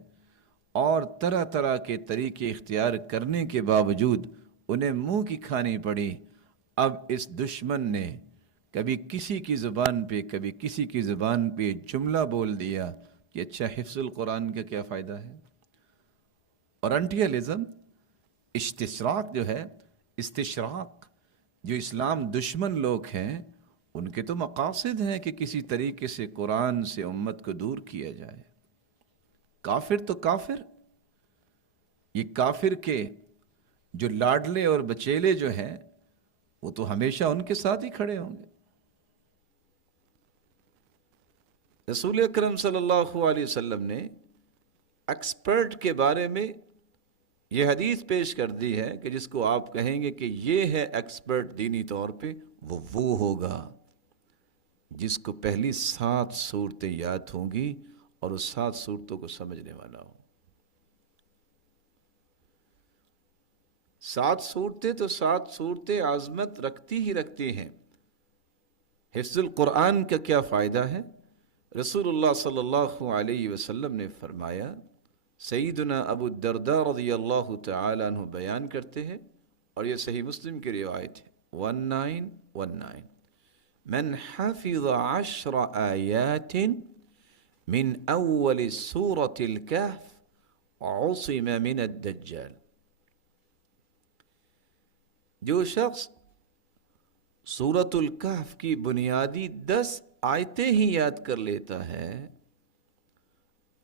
اور طرح طرح کے طریقے اختیار کرنے کے باوجود انہیں منہ کی کھانی پڑی، اب اس دشمن نے کبھی کسی کی زبان پہ کبھی کسی کی زبان پہ جملہ بول دیا کہ اچھا حفظ القرآن کا کیا فائدہ ہے. اورنٹیلزم، استشراق جو ہے، استشراق جو اسلام دشمن لوگ ہیں ان کے تو مقاصد ہیں کہ کسی طریقے سے قرآن سے امت کو دور کیا جائے. کافر تو کافر، یہ کافر کے جو لاڈلے اور بچیلے جو ہیں وہ تو ہمیشہ ان کے ساتھ ہی کھڑے ہوں گے. رسول اکرم صلی اللہ علیہ وسلم نے ایکسپرٹ کے بارے میں یہ حدیث پیش کر دی ہے کہ جس کو آپ کہیں گے کہ یہ ہے ایکسپرٹ دینی طور پہ، وہ ہوگا جس کو پہلی 7 صورتیں یاد ہوں گی اور اس 7 صورتوں کو سمجھنے والا ہو. 7 صورتیں تو 7 صورتیں عظمت رکھتی ہی رکھتی ہیں. حفظ القرآن کا کیا فائدہ ہے؟ رسول اللہ صلی اللہ علیہ وسلم نے فرمایا، سیدنا ابو الدرداء رضی اللہ تعالی عنہ بیان کرتے ہیں اور یہ صحیح مسلم کی روایت ہے، 1919، من حفظ 10 آیات من اول سورة الكهف عصم من الدجال. جو شخص سورۃ الکہف کی بنیادی 10 آیتیں ہی یاد کر لیتا ہے،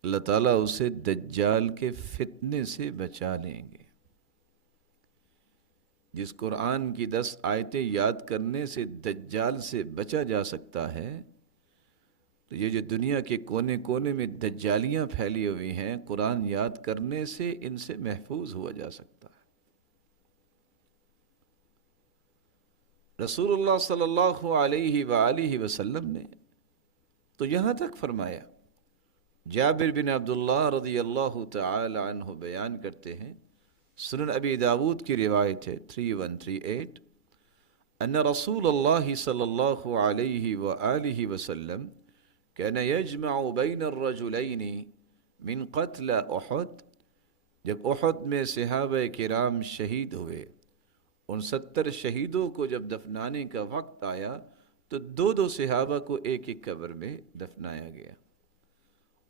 اللہ تعالیٰ اسے دجال کے فتنے سے بچا لیں گے. جس قرآن کی 10 آیتیں یاد کرنے سے دجال سے بچا جا سکتا ہے، تو یہ جو دنیا کے کونے کونے میں دجالیاں پھیلی ہوئی ہیں، قرآن یاد کرنے سے ان سے محفوظ ہوا جا سکتا ہے. رسول اللہ صلی اللہ علیہ وآلہ وسلم نے تو یہاں تک فرمایا، جابر بن عبداللہ رضی اللہ تعالی عنہ بیان کرتے ہیں، سنن ابی داود کی روایت ہے 3138، ان رسول اللہ صلی اللہ علیہ وآلہ وسلم کان یجمع بین الرجلین من قتل احد. جب احد میں صحابہ کرام شہید ہوئے، ان 70 شہیدوں کو جب دفنانے کا وقت آیا تو 2 صحابہ کو ایک ایک قبر میں دفنایا گیا.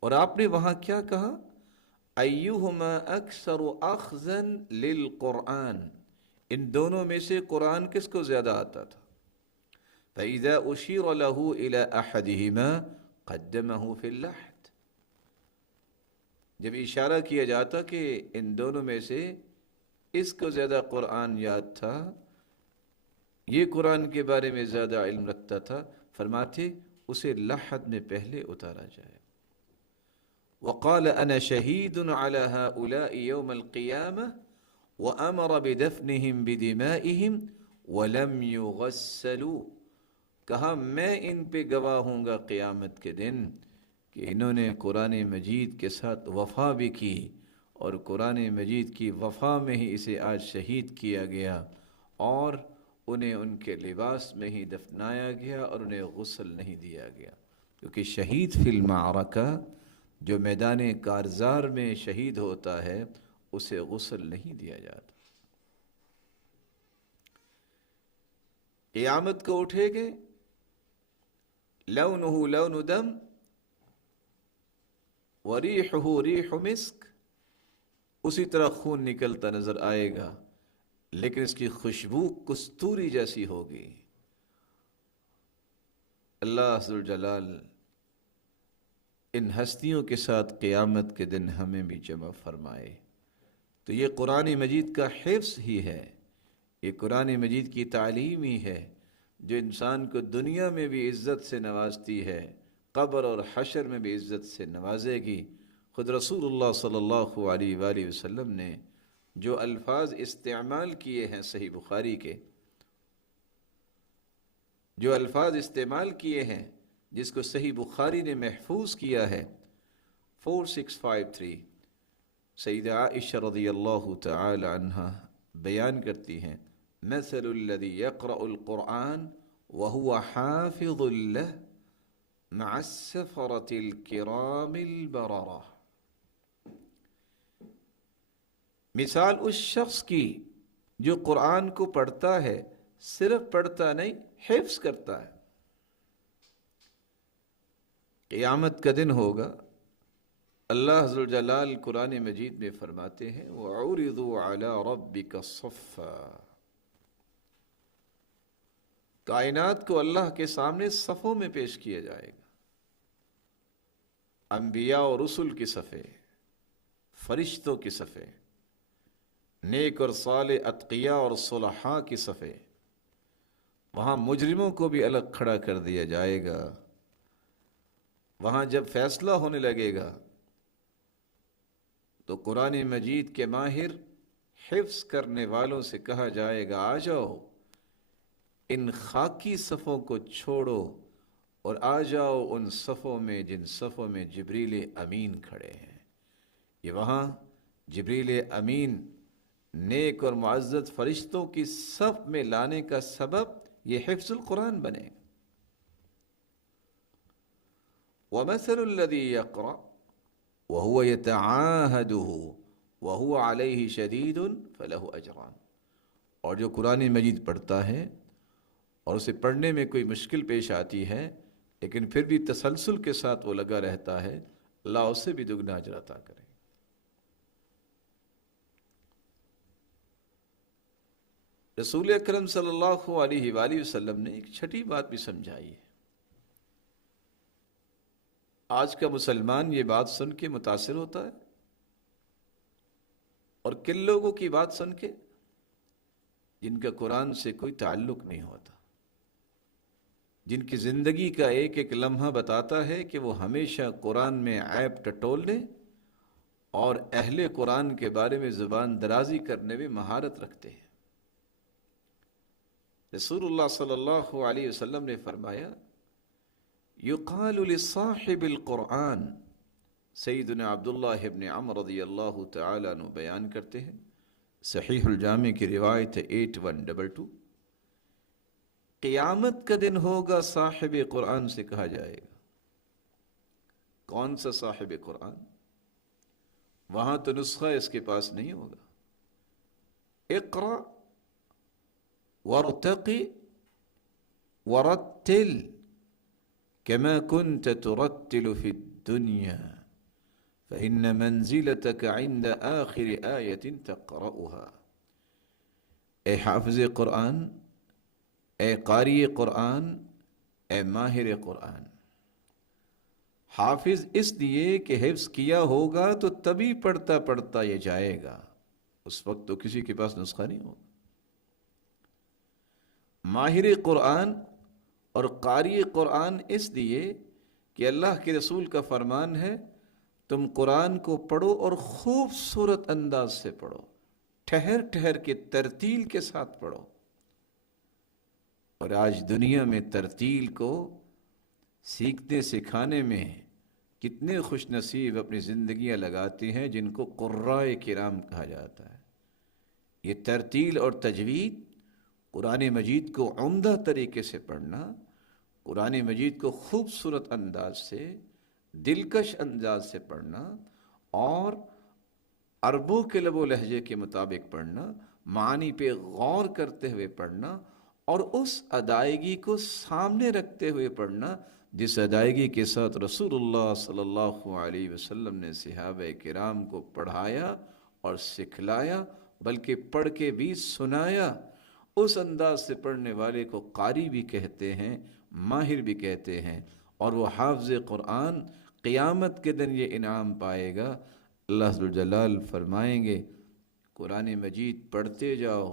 اور آپ نے وہاں کیا کہا؟ ایہما اکثر اخذا للقرآن، ان دونوں میں سے قرآن کس کو زیادہ آتا تھا؟ فَإِذَا أُشِيرَ لَهُ إِلَىٰ أَحَدِهِمَا قَدَّمَهُ فِي اللَّحْدِ. جب اشارہ کیا جاتا کہ ان دونوں میں سے اس کو زیادہ قرآن یاد تھا، یہ قرآن کے بارے میں زیادہ علم رکھتا تھا، فرماتے اسے لحد میں پہلے اتارا جائے. وقال انا شہید علی هؤلاء یوم القیامہ وامر بدفنهم بدمائهم ولم یغسلوا. کہا میں ان پہ گواہ ہوں گا قیامت کے دن کہ انہوں نے قرآن مجید کے ساتھ وفا بھی کی، اور قرآن مجید کی وفا میں ہی اسے آج شہید کیا گیا، اور انہیں ان کے لباس میں ہی دفنایا گیا اور انہیں غسل نہیں دیا گیا. کیونکہ شہید فی المعرکہ، جو میدان کارزار میں شہید ہوتا ہے، اسے غسل نہیں دیا جاتا. قیامت کو اٹھے گے، لونہ لون دم وریحہ ریح مسک، اسی طرح خون نکلتا نظر آئے گا، لیکن اس کی خوشبو کستوری جیسی ہوگی. اللہ عز و جلال ان ہستیوں کے ساتھ قیامت کے دن ہمیں بھی جمع فرمائے. تو یہ قرآن مجید کا حفظ ہی ہے، یہ قرآن مجید کی تعلیم ہی ہے جو انسان کو دنیا میں بھی عزت سے نوازتی ہے، قبر اور حشر میں بھی عزت سے نوازے گی. خود رسول اللہ صلی اللہ علیہ وآلہ وسلم نے جو الفاظ استعمال کیے ہیں صحیح بخاری کے، جو الفاظ استعمال کیے ہیں جس کو صحیح بخاری نے محفوظ کیا ہے، 4653، سیدہ عائشہ رضی اللہ تعالی عنہ بیان کرتی ہیں، مثل الذی یقرأ القرآن وهو حافظ له مع السفرة الكرام البررة. مثال اس شخص کی جو قرآن کو پڑھتا ہے صرف پڑھتا نہیں، حفظ کرتا ہے۔ قیامت کا دن ہوگا، اللہ ذوالجلال قرآن مجید میں فرماتے ہیں وَعُرِضُوا عَلَىٰ رَبِّكَ صَفًّا، کائنات کو اللہ کے سامنے صفوں میں پیش کیا جائے گا۔ انبیاء اور رسل کی صفیں، فرشتوں کی صفیں، نیک اور صالح اتقیاء اور صلحاء کی صفیں، وہاں مجرموں کو بھی الگ کھڑا کر دیا جائے گا۔ وہاں جب فیصلہ ہونے لگے گا تو قرآن مجید کے ماہر حفظ کرنے والوں سے کہا جائے گا آ جاؤ، ان خاکی صفوں کو چھوڑو اور آ جاؤ ان صفوں میں جن صفوں میں جبریل امین کھڑے ہیں۔ یہ وہاں جبریل امین نیک اور معزز فرشتوں کی صف میں لانے کا سبب یہ حفظ القرآن بنے۔ وَمَثَلُ الَّذِي يَقْرَأُ وَهُوَ يَتَعَاهَدُهُ وَهُوَ عَلَيْهِ شَدِيدٌ فَلَهُ أَجْرَانِ، اور جو قرآن مجید پڑھتا ہے اور اسے پڑھنے میں کوئی مشکل پیش آتی ہے لیکن پھر بھی تسلسل کے ساتھ وہ لگا رہتا ہے، اللہ اسے بھی دگنا اجر عطا کرے۔ رسول اکرم صلی اللہ علیہ وآلہ وسلم نے ایک چھٹی بات بھی سمجھائی ہے۔ آج کا مسلمان یہ بات سن کے متاثر ہوتا ہے، اور کن لوگوں کی بات سن کے جن کا قرآن سے کوئی تعلق نہیں ہوتا، جن کی زندگی کا ایک ایک لمحہ بتاتا ہے کہ وہ ہمیشہ قرآن میں عیب ٹٹولنے اور اہل قرآن کے بارے میں زبان درازی کرنے میں مہارت رکھتے ہیں۔ رسول اللہ صلی اللہ علیہ وسلم نے فرمایا یقال لصاحب القرآن، سیدنا عبداللہ ابن عمر رضی اللہ تعالی عنہ بیان کرتے ہیں، صحیح الجامع کی روایت ہے 8122، قیامت کا دن ہوگا صاحب قرآن سے کہا جائے گا۔ کون سا صاحب قرآن؟ وہاں تو نسخہ اس کے پاس نہیں ہوگا۔ اقرأ وارتقی ورتل كما كنت ترتل في الدنيا فإن منزلتك عند آخر آية تقرأها۔ اے حافظ قرآن، اے قاری قرآن، اے ماہر قرآن، حافظ اس لیے کہ حفظ کیا ہوگا تو تبھی پڑھتا پڑھتا یہ جائے گا، اس وقت تو کسی کے پاس نسخہ نہیں ہوگا۔ ماہر قرآن اور قاری قرآن اس لیے کہ اللہ کے رسول کا فرمان ہے تم قرآن کو پڑھو اور خوبصورت انداز سے پڑھو، ٹھہر ٹھہر کے ترتیل کے ساتھ پڑھو۔ اور آج دنیا میں ترتیل کو سیکھنے سکھانے میں کتنے خوش نصیب اپنی زندگیاں لگاتے ہیں جن کو قرائے کرام کہا جاتا ہے۔ یہ ترتیل اور تجوید، قرآن مجید کو عمدہ طریقے سے پڑھنا، قرآن مجید کو خوبصورت انداز سے، دلکش انداز سے پڑھنا، اور عربوں کے لب و لہجے کے مطابق پڑھنا، معانی پہ غور کرتے ہوئے پڑھنا، اور اس ادائیگی کو سامنے رکھتے ہوئے پڑھنا جس ادائیگی کے ساتھ رسول اللہ صلی اللہ علیہ وسلم نے صحابہ کرام کو پڑھایا اور سکھلایا، بلکہ پڑھ کے بھی سنایا۔ اس انداز سے پڑھنے والے کو قاری بھی کہتے ہیں، ماہر بھی کہتے ہیں، اور وہ حافظ قرآن قیامت کے دن یہ انعام پائے گا۔ اللہ ذوالجلال فرمائیں گے قرآن مجید پڑھتے جاؤ،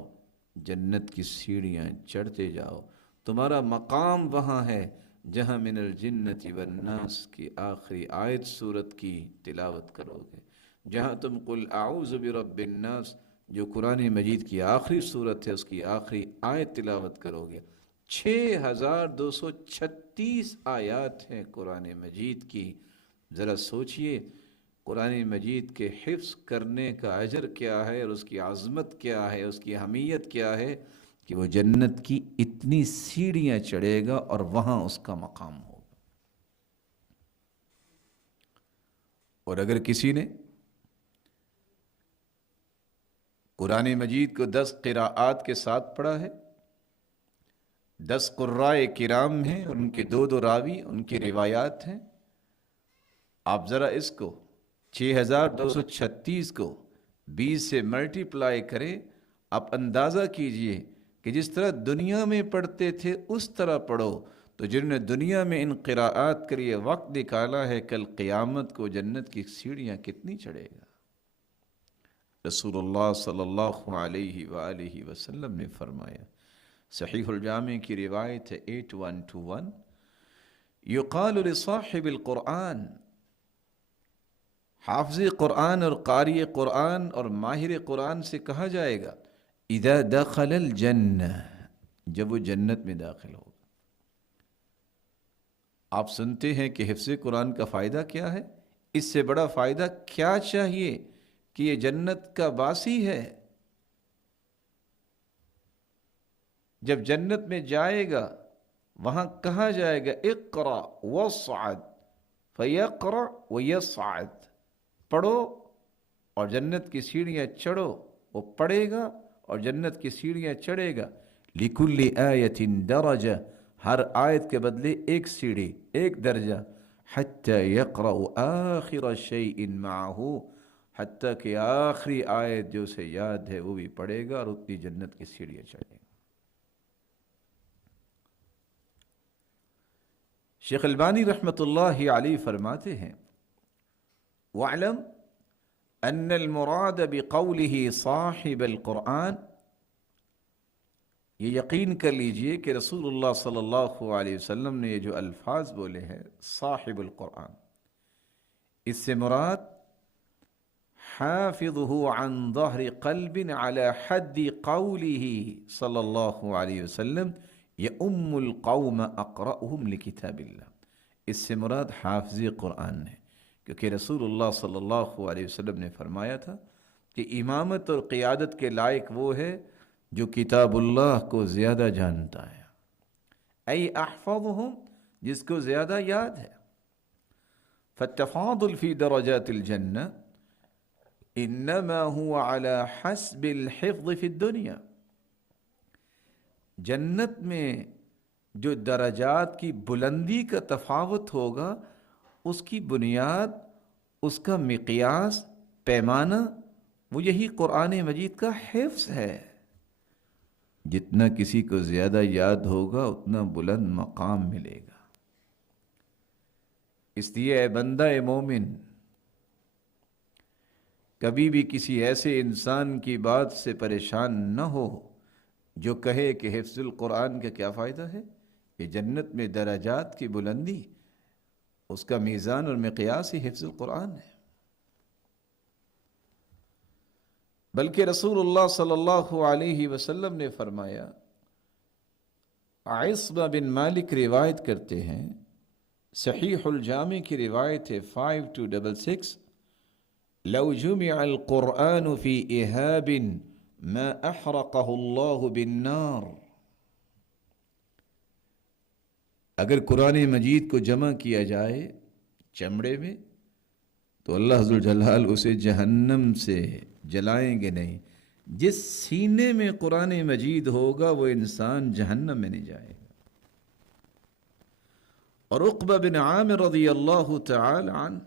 جنت کی سیڑھیاں چڑھتے جاؤ، تمہارا مقام وہاں ہے جہاں من الجنت والناس کی آخری آیت سورت کی تلاوت کرو گے، جہاں تم قل اعوذ برب الناس جو قرآن مجید کی آخری سورت ہے اس کی آخری آیت تلاوت کرو گے۔ 6236 آیات ہیں قرآن مجید کی۔ ذرا سوچئے قرآن مجید کے حفظ کرنے کا اجر کیا ہے، اور اس کی عظمت کیا ہے، اس کی اہمیت کیا ہے کہ وہ جنت کی اتنی سیڑھیاں چڑھے گا اور وہاں اس کا مقام ہوگا۔ اور اگر کسی نے قرآن مجید کو 10 قراءات کے ساتھ پڑھا ہے 10 قرائے کرام ہیں، ان کے دو راوی، ان کی روایات ہیں. آپ ذرا اس کو 6236 کو 20 سے ملٹیپلائی کریں. آپ اندازہ کیجئے کہ جس طرح دنیا میں پڑھتے تھے اس طرح پڑھو، تو جنہوں نے دنیا میں ان قراءات کے لیے وقت نکالا ہے، کل قیامت کو جنت کی سیڑھیاں کتنی چڑھے گا. رسول اللہ صلی اللہ علیہ وآلہ وسلم نے فرمایا، صحیح الجامع کی روایت ہے 8121، یقال لصاحب القرآن، حافظ قرآن اور قاری قرآن اور ماہر قرآن سے کہا جائے گا، اذا دخل الجنہ، جب وہ جنت میں داخل ہوگا. آپ سنتے ہیں کہ حفظ قرآن کا فائدہ کیا ہے؟ اس سے بڑا فائدہ کیا چاہیے کہ یہ جنت کا باسی ہے. جب جنت میں جائے گا وہاں کہا جائے گا اقرأ واصعد فیقرأ ویصعد، پڑھو اور جنت کی سیڑھیاں چڑھو، وہ پڑھے گا اور جنت کی سیڑھیاں چڑھے گا. لکل آیت درجہ، ہر آیت کے بدلے ایک سیڑھی، ایک درجہ. حتی یقرأ آخر شیء معہ، حتیٰ کہ آخری آیت جو اسے یاد ہے وہ بھی پڑھے گا اور اتنی جنت کی سیڑھیاں چڑھے گا. شیخ البانی رحمۃ اللہ علیہ فرماتے ہیں، وَاعْلَمْ أَنَّ الْمُرَادَ بِقَوْلِهِ صَاحِبَ الْقُرْآنِ، یہ یقین کر لیجئے کہ رسول اللہ صلی اللہ علیہ وسلم نے یہ جو الفاظ بولے ہیں صاحب القرآن، اس سے مراد حافظه عن ظہر قلب على حد قوله صلی اللہ علیہ وسلم یؤم القوم اقرأهم لکتاب اللہ. اس سے مراد حافظ قرآن ہے، کیونکہ رسول اللہ صلی اللہ علیہ وسلم نے فرمایا تھا کہ امامت اور قیادت کے لائق وہ ہے جو کتاب اللہ کو زیادہ جانتا ہے، ای احفظهم، جس کو زیادہ یاد ہے. فالتفاضل فی درجات الجنہ انما هو على حسب الحفظ فی الدنیا. جنت میں جو درجات کی بلندی کا تفاوت ہوگا، اس کی بنیاد، اس کا مقیاس، پیمانہ، وہ یہی قرآن مجید کا حفظ ہے. جتنا کسی کو زیادہ یاد ہوگا اتنا بلند مقام ملے گا. اس لیے اے بندہ اے مومن، کبھی بھی کسی ایسے انسان کی بات سے پریشان نہ ہو جو کہے کہ حفظ القرآن کا کیا فائدہ ہے. کہ جنت میں درجات کی بلندی، اس کا میزان اور مقیاس ہی حفظ القرآن ہے. بلکہ رسول اللہ صلی اللہ علیہ وسلم نے فرمایا، عصبہ بن مالک روایت کرتے ہیں، صحیح الجامع کی روایت ہے 5266، لو جمع القرآن فی اہاب ما احرقہ اللہ بالنار، اگر قرآن مجید کو جمع کیا جائے چمڑے میں تو اللہ ذوالجلال اسے جہنم سے جلائیں گے نہیں. جس سینے میں قرآن مجید ہوگا وہ انسان جہنم میں نہیں جائے گا. اور عقبہ بن عامر رضی اللہ تعالی عنہ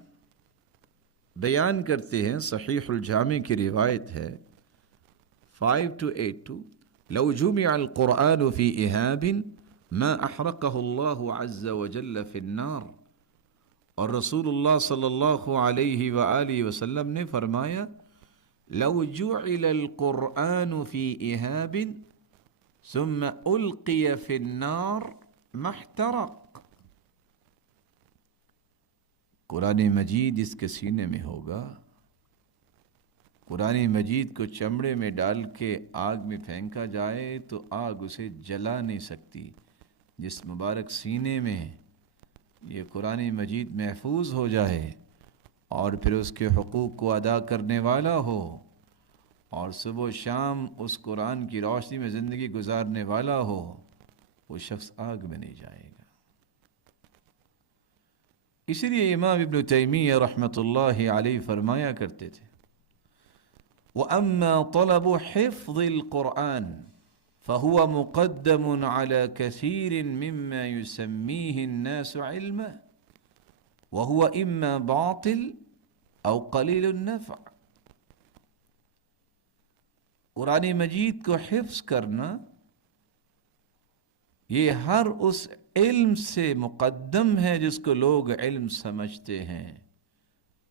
بیان کرتے ہیں، صحیح الجامع کی روایت ہے 5282، لو جمع القرآن فی اہاب ما احرقہ اللہ عز وجل فی النار. اور رسول اللہ صلی اللہ علیہ وآلہ وسلم نے فرمایا، لو جعل القرآن فی اہاب ثم القی فی النار ما احترق. قرآن مجید جس کے سینے میں ہوگا، قرآن مجید کو چمڑے میں ڈال کے آگ میں پھینکا جائے تو آگ اسے جلا نہیں سکتی. جس مبارک سینے میں یہ قرآن مجید محفوظ ہو جائے اور پھر اس کے حقوق کو ادا کرنے والا ہو اور صبح و شام اس قرآن کی روشنی میں زندگی گزارنے والا ہو، وہ شخص آگ میں نہیں جائے گا. اسی لیے امام ابن تیمیہ رحمۃ اللہ علیہ فرمایا کرتے تھے، وَأَمَّا طَلَبُ حِفْظِ الْقُرْآنِ فهو مقدم على كثير مما يسميه الناس علما وهو إما باطل أو قليل النفع. قرآن مجید کو حفظ کرنا یہ ہر اس علم سے مقدم ہے جس کو لوگ علم سمجھتے ہیں،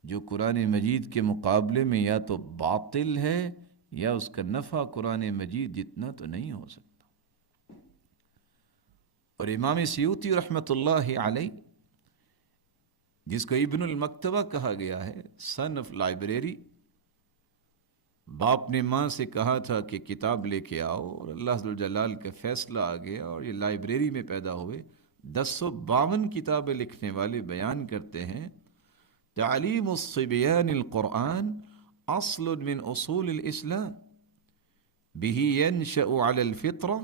جو قرآن مجید کے مقابلے میں یا تو باطل ہے یا اس کا نفع قرآن مجید جتنا تو نہیں ہو سکتا. اور امام سیوطی رحمۃ اللہ علیہ، جس کو ابن المکتبہ کہا گیا ہے، سن آف لائبریری، باپ نے ماں سے کہا تھا کہ کتاب لے کے آؤ، اور اللہ ذوالجلال کا فیصلہ آ گیا اور یہ لائبریری میں پیدا ہوئے. 1052 کتابیں لکھنے والے بیان کرتے ہیں تعلیم الصبیان القرآن اصل من اصول الاسلام به ينشأ على الفطرة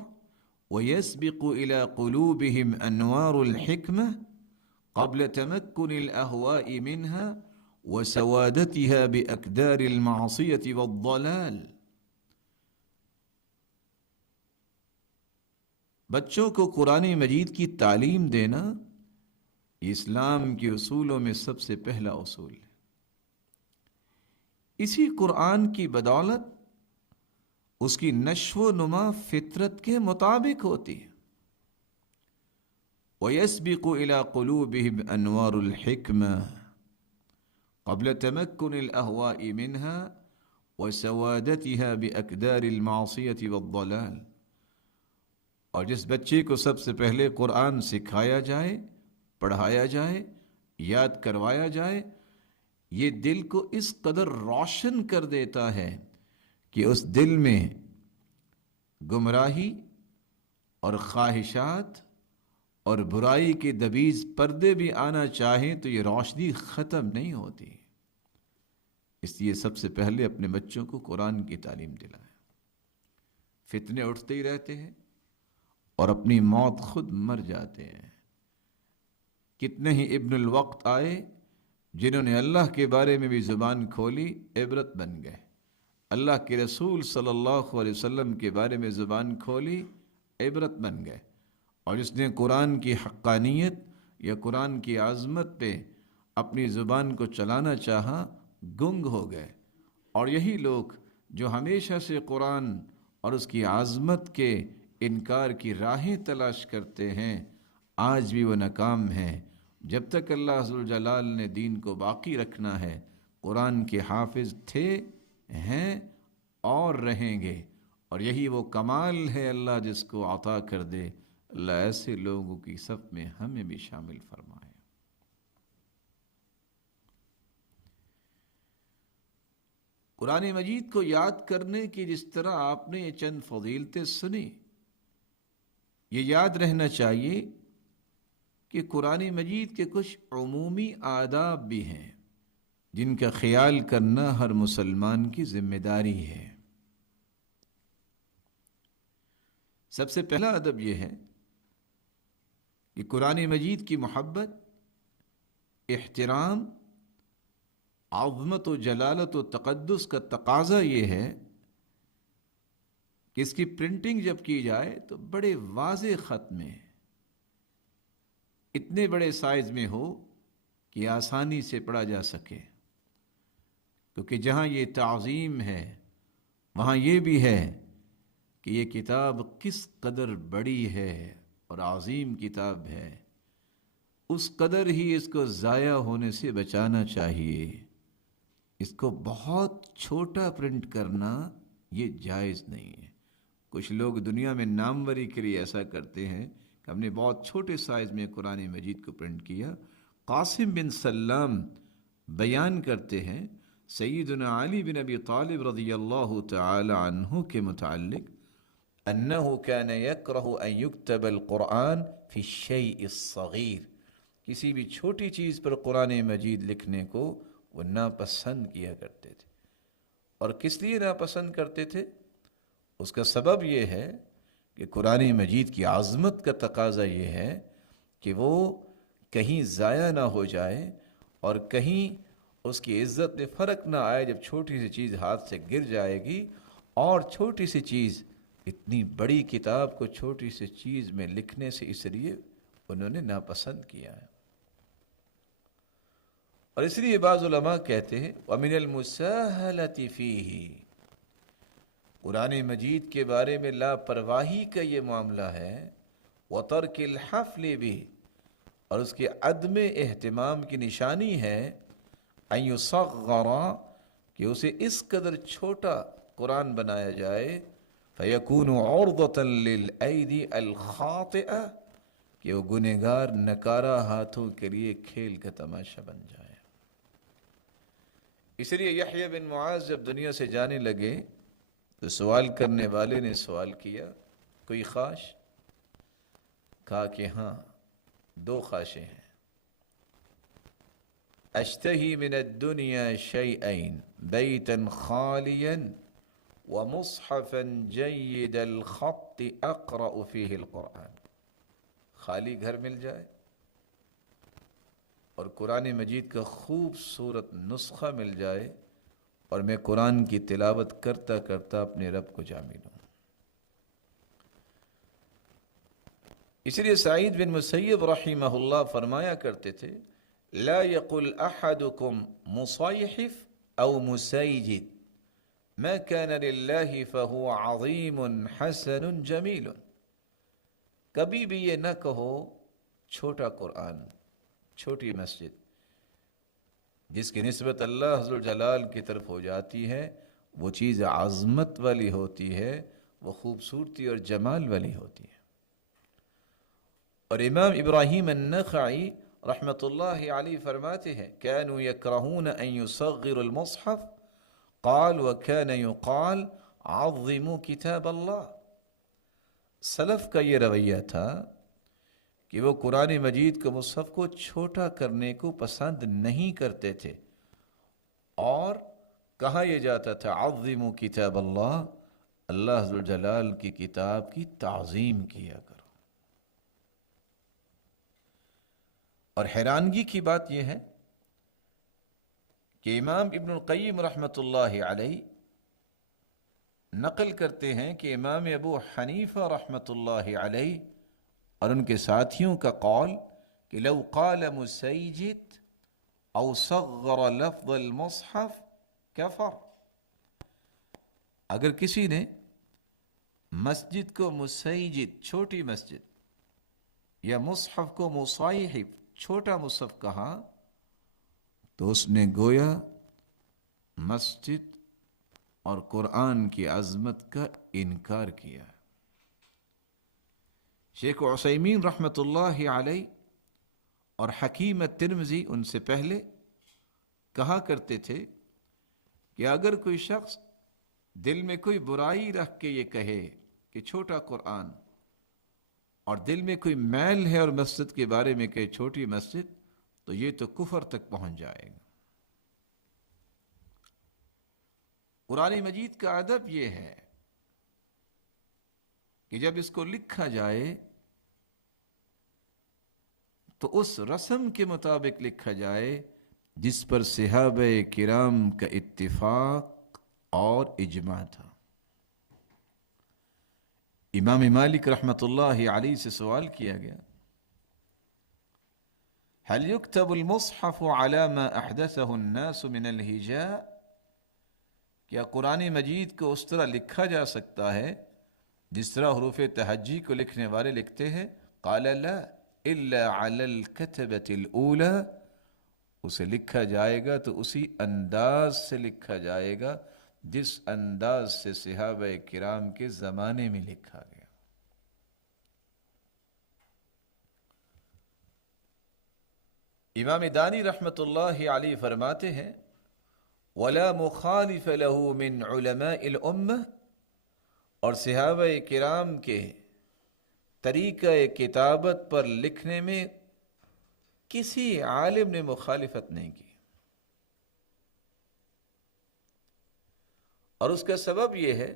ويسبق الى قلوبهم انوار الحكمة قبل تمكن الاهواء منها وسوادتها باكدار المعصية والضلال. بچوں کو قرآن مجید کی تعلیم دینا اسلام کے اصولوں میں سب سے پہلا اصول ہے. اسی قرآن کی بدولت اس کی نشو و نما فطرت کے مطابق ہوتی ہے. وَيَسْبِقُ إِلَىٰ قُلُوبِهِمْ أَنْوَارُ الْحِكْمَةِ قَبْلَ تَمَكُّنِ الْأَهْوَاءِ مِنْهَا وَسَوَادَتِهَا بِأَكْدَارِ الْمَعْصِيَةِ وَالضَّلَالِ. اور جس بچے کو سب سے پہلے قرآن سکھایا جائے، پڑھایا جائے، یاد کروایا جائے، یہ دل کو اس قدر روشن کر دیتا ہے کہ اس دل میں گمراہی اور خواہشات اور برائی کے دبیز پردے بھی آنا چاہیں تو یہ روشنی ختم نہیں ہوتی. اس لیے سب سے پہلے اپنے بچوں کو قرآن کی تعلیم دلائیں. فتنے اٹھتے ہی رہتے ہیں اور اپنی موت خود مر جاتے ہیں. کتنے ہی ابن الوقت آئے جنہوں نے اللہ کے بارے میں بھی زبان کھولی، عبرت بن گئے. اللہ کے رسول صلی اللہ علیہ وسلم کے بارے میں زبان کھولی، عبرت بن گئے. اور جس نے قرآن کی حقانیت یا قرآن کی عظمت پہ اپنی زبان کو چلانا چاہا، گنگ ہو گئے. اور یہی لوگ جو ہمیشہ سے قرآن اور اس کی عظمت کے انکار کی راہیں تلاش کرتے ہیں، آج بھی وہ ناکام ہیں. جب تک اللہ ذوالجلال نے دین کو باقی رکھنا ہے، قرآن کے حافظ تھے، ہیں اور رہیں گے. اور یہی وہ کمال ہے اللہ جس کو عطا کر دے. اللہ ایسے لوگوں کی صف میں ہمیں بھی شامل فرمائے. قرآن مجید کو یاد کرنے کی جس طرح آپ نے یہ چند فضیلتیں سنی، یہ یاد رہنا چاہیے کہ قرآن مجید کے کچھ عمومی آداب بھی ہیں جن کا خیال کرنا ہر مسلمان کی ذمہ داری ہے. سب سے پہلا ادب یہ ہے کہ قرآن مجید کی محبت، احترام، عظمت و جلالت و تقدس کا تقاضا یہ ہے کہ اس کی پرنٹنگ جب کی جائے تو بڑے واضح خط میں، اتنے بڑے سائز میں ہو کہ آسانی سے پڑھا جا سکے. کیونکہ جہاں یہ تعظیم ہے وہاں یہ بھی ہے کہ یہ کتاب کس قدر بڑی ہے اور عظیم کتاب ہے. اس قدر ہی اس کو ضائع ہونے سے بچانا چاہیے. اس کو بہت چھوٹا پرنٹ کرنا یہ جائز نہیں ہے. کچھ لوگ دنیا میں ناموری کے لیے ایسا کرتے ہیں کہ ہم نے بہت چھوٹے سائز میں قرآن مجید کو پرنٹ کیا. قاسم بن سلام بیان کرتے ہیں سیدنا علی بن ابی طالب رضی اللہ تعالی عنہ کے متعلق انه كان يكره ان يكتب القرآن في الشيء الصغير. کسی بھی چھوٹی چیز پر قرآن مجید لکھنے کو وہ ناپسند کیا کرتے تھے. اور کس لیے ناپسند کرتے تھے؟ اس کا سبب یہ ہے کہ قرآن مجید کی عظمت کا تقاضا یہ ہے کہ وہ کہیں ضائع نہ ہو جائے اور کہیں اس کی عزت میں فرق نہ آئے. جب چھوٹی سی چیز ہاتھ سے گر جائے گی اور چھوٹی سی چیز اتنی بڑی کتاب کو چھوٹی سی چیز میں لکھنے سے اس لیے انہوں نے ناپسند کیا ہے۔ اور اس لیے بعض علماء کہتے ہیں وَمِنَ الْمُسَاهَلَةِ فِيهِ، قرآن مجید کے بارے میں لاپرواہی کا یہ معاملہ ہے، وَتَرْكِ الْحَفْلِ بِهِ، اور اس کے عدم اہتمام کی نشانی ہے، أَن يُصَغَّرَ، کہ اسے اس قدر چھوٹا قرآن بنایا جائے، فَيَكُونُ عُرْضَةً لِلْأَيْدِ الْخَاطِئَةِ، کہ وہ گنہگار نکارہ ہاتھوں کے لیے کھیل کا تماشا بن جائے۔ اس لیے یحییٰ بن معاذ جب دنیا سے جانے لگے تو سوال کرنے والے نے سوال کیا، کوئی خواہش؟ کہا کہ ہاں، 2 خواہشیں ہیں۔ اشتہی من الدنیا شیئین، بیتا خالیا ومصحفا جید الخط اقرأ فیہ القرآن، خالی گھر مل جائے اور قرآن مجید کا خوبصورت نسخہ مل جائے اور میں قرآن کی تلاوت کرتا کرتا اپنے رب کو جا ملوں۔ اس لیے سعید بن مسیب رحمہ اللہ فرمایا کرتے تھے، لا يقل احدكم مصیحف او مسیجد ما كان للہ فهو عظیم حسن جمیل، کبھی بھی یہ نہ کہو چھوٹا قرآن، چھوٹی مسجد، جس کی نسبت اللہ عز و جلال کی طرف ہو جاتی ہے وہ چیز عظمت والی ہوتی ہے، وہ خوبصورتی اور جمال والی ہوتی ہے۔ اور امام ابراہیم النخعی رحمۃ اللہ علیہ فرماتے ہیں، كانوا يكرهون ان يصغروا المصحف قال وكان يقال عظموا کتاب اللہ، سلف کا یہ رویہ تھا کہ وہ قرآن مجید کے مصحف کو چھوٹا کرنے کو پسند نہیں کرتے تھے، اور کہا یہ جاتا تھا عظموا کتاب اللہ، اللہ عز و جلال کی کتاب کی تعظیم کیا کرو۔ اور حیرانگی کی بات یہ ہے کہ امام ابن القیم رحمۃ اللہ علیہ نقل کرتے ہیں کہ امام ابو حنیفہ رحمۃ اللہ علیہ اور ان کے ساتھیوں کا قول کہ لو قال مسیجد او صغر لفظ المصحف کفر، اگر کسی نے مسجد کو مسیجد چھوٹی مسجد یا مصحف کو مصاحف چھوٹا مصحف کہا تو اس نے گویا مسجد اور قرآن کی عظمت کا انکار کیا۔ شیخ عثیمین رحمۃ اللہ علیہ اور حکیم الترمذی ان سے پہلے کہا کرتے تھے کہ اگر کوئی شخص دل میں کوئی برائی رکھ کے یہ کہے کہ چھوٹا قرآن، اور دل میں کوئی میل ہے اور مسجد کے بارے میں کہے چھوٹی مسجد، تو یہ تو کفر تک پہنچ جائے گا۔ قرآن مجید کا ادب یہ ہے کہ جب اس کو لکھا جائے تو اس رسم کے مطابق لکھا جائے جس پر صحابہ کرام کا اتفاق اور اجماع تھا۔ امام مالک رحمۃ اللہ علیہ سے سوال کیا گیا، هل يكتب المصحف على ما احدثه الناس من الهجاء، کیا قرآن مجید کو اس طرح لکھا جا سکتا ہے جس طرح حروف تہجی کو لکھنے والے لکھتے ہیں؟ قال لا الا على الكتبة الاولى، اسے لکھا جائے گا تو اسی انداز سے لکھا جائے گا جس انداز سے صحابہ کرام کے زمانے میں لکھا گیا۔ امام دانی رحمۃ اللہ علیہ فرماتے ہیں، ولا مخالف له من علماء الامہ، اور صحابہ کرام کے طریقہ کتابت پر لکھنے میں کسی عالم نے مخالفت نہیں کی، اور اس کا سبب یہ ہے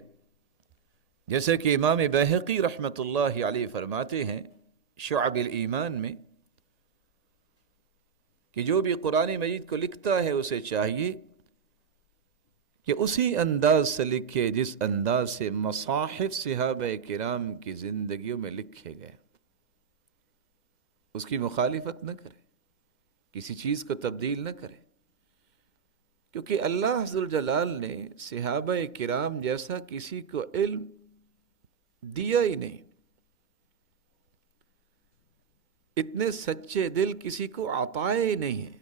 جیسے کہ امام بیہقی رحمۃ اللہ علیہ فرماتے ہیں شعب الایمان میں کہ جو بھی قرآن مجید کو لکھتا ہے اسے چاہیے کہ اسی انداز سے لکھے جس انداز سے مصاحف صحابہ کرام کی زندگیوں میں لکھے گئے، اس کی مخالفت نہ کرے، کسی چیز کو تبدیل نہ کرے، کیونکہ اللہ عز الجلال نے صحابہ کرام جیسا کسی کو علم دیا ہی نہیں، اتنے سچے دل کسی کو عطا ہی نہیں ہے،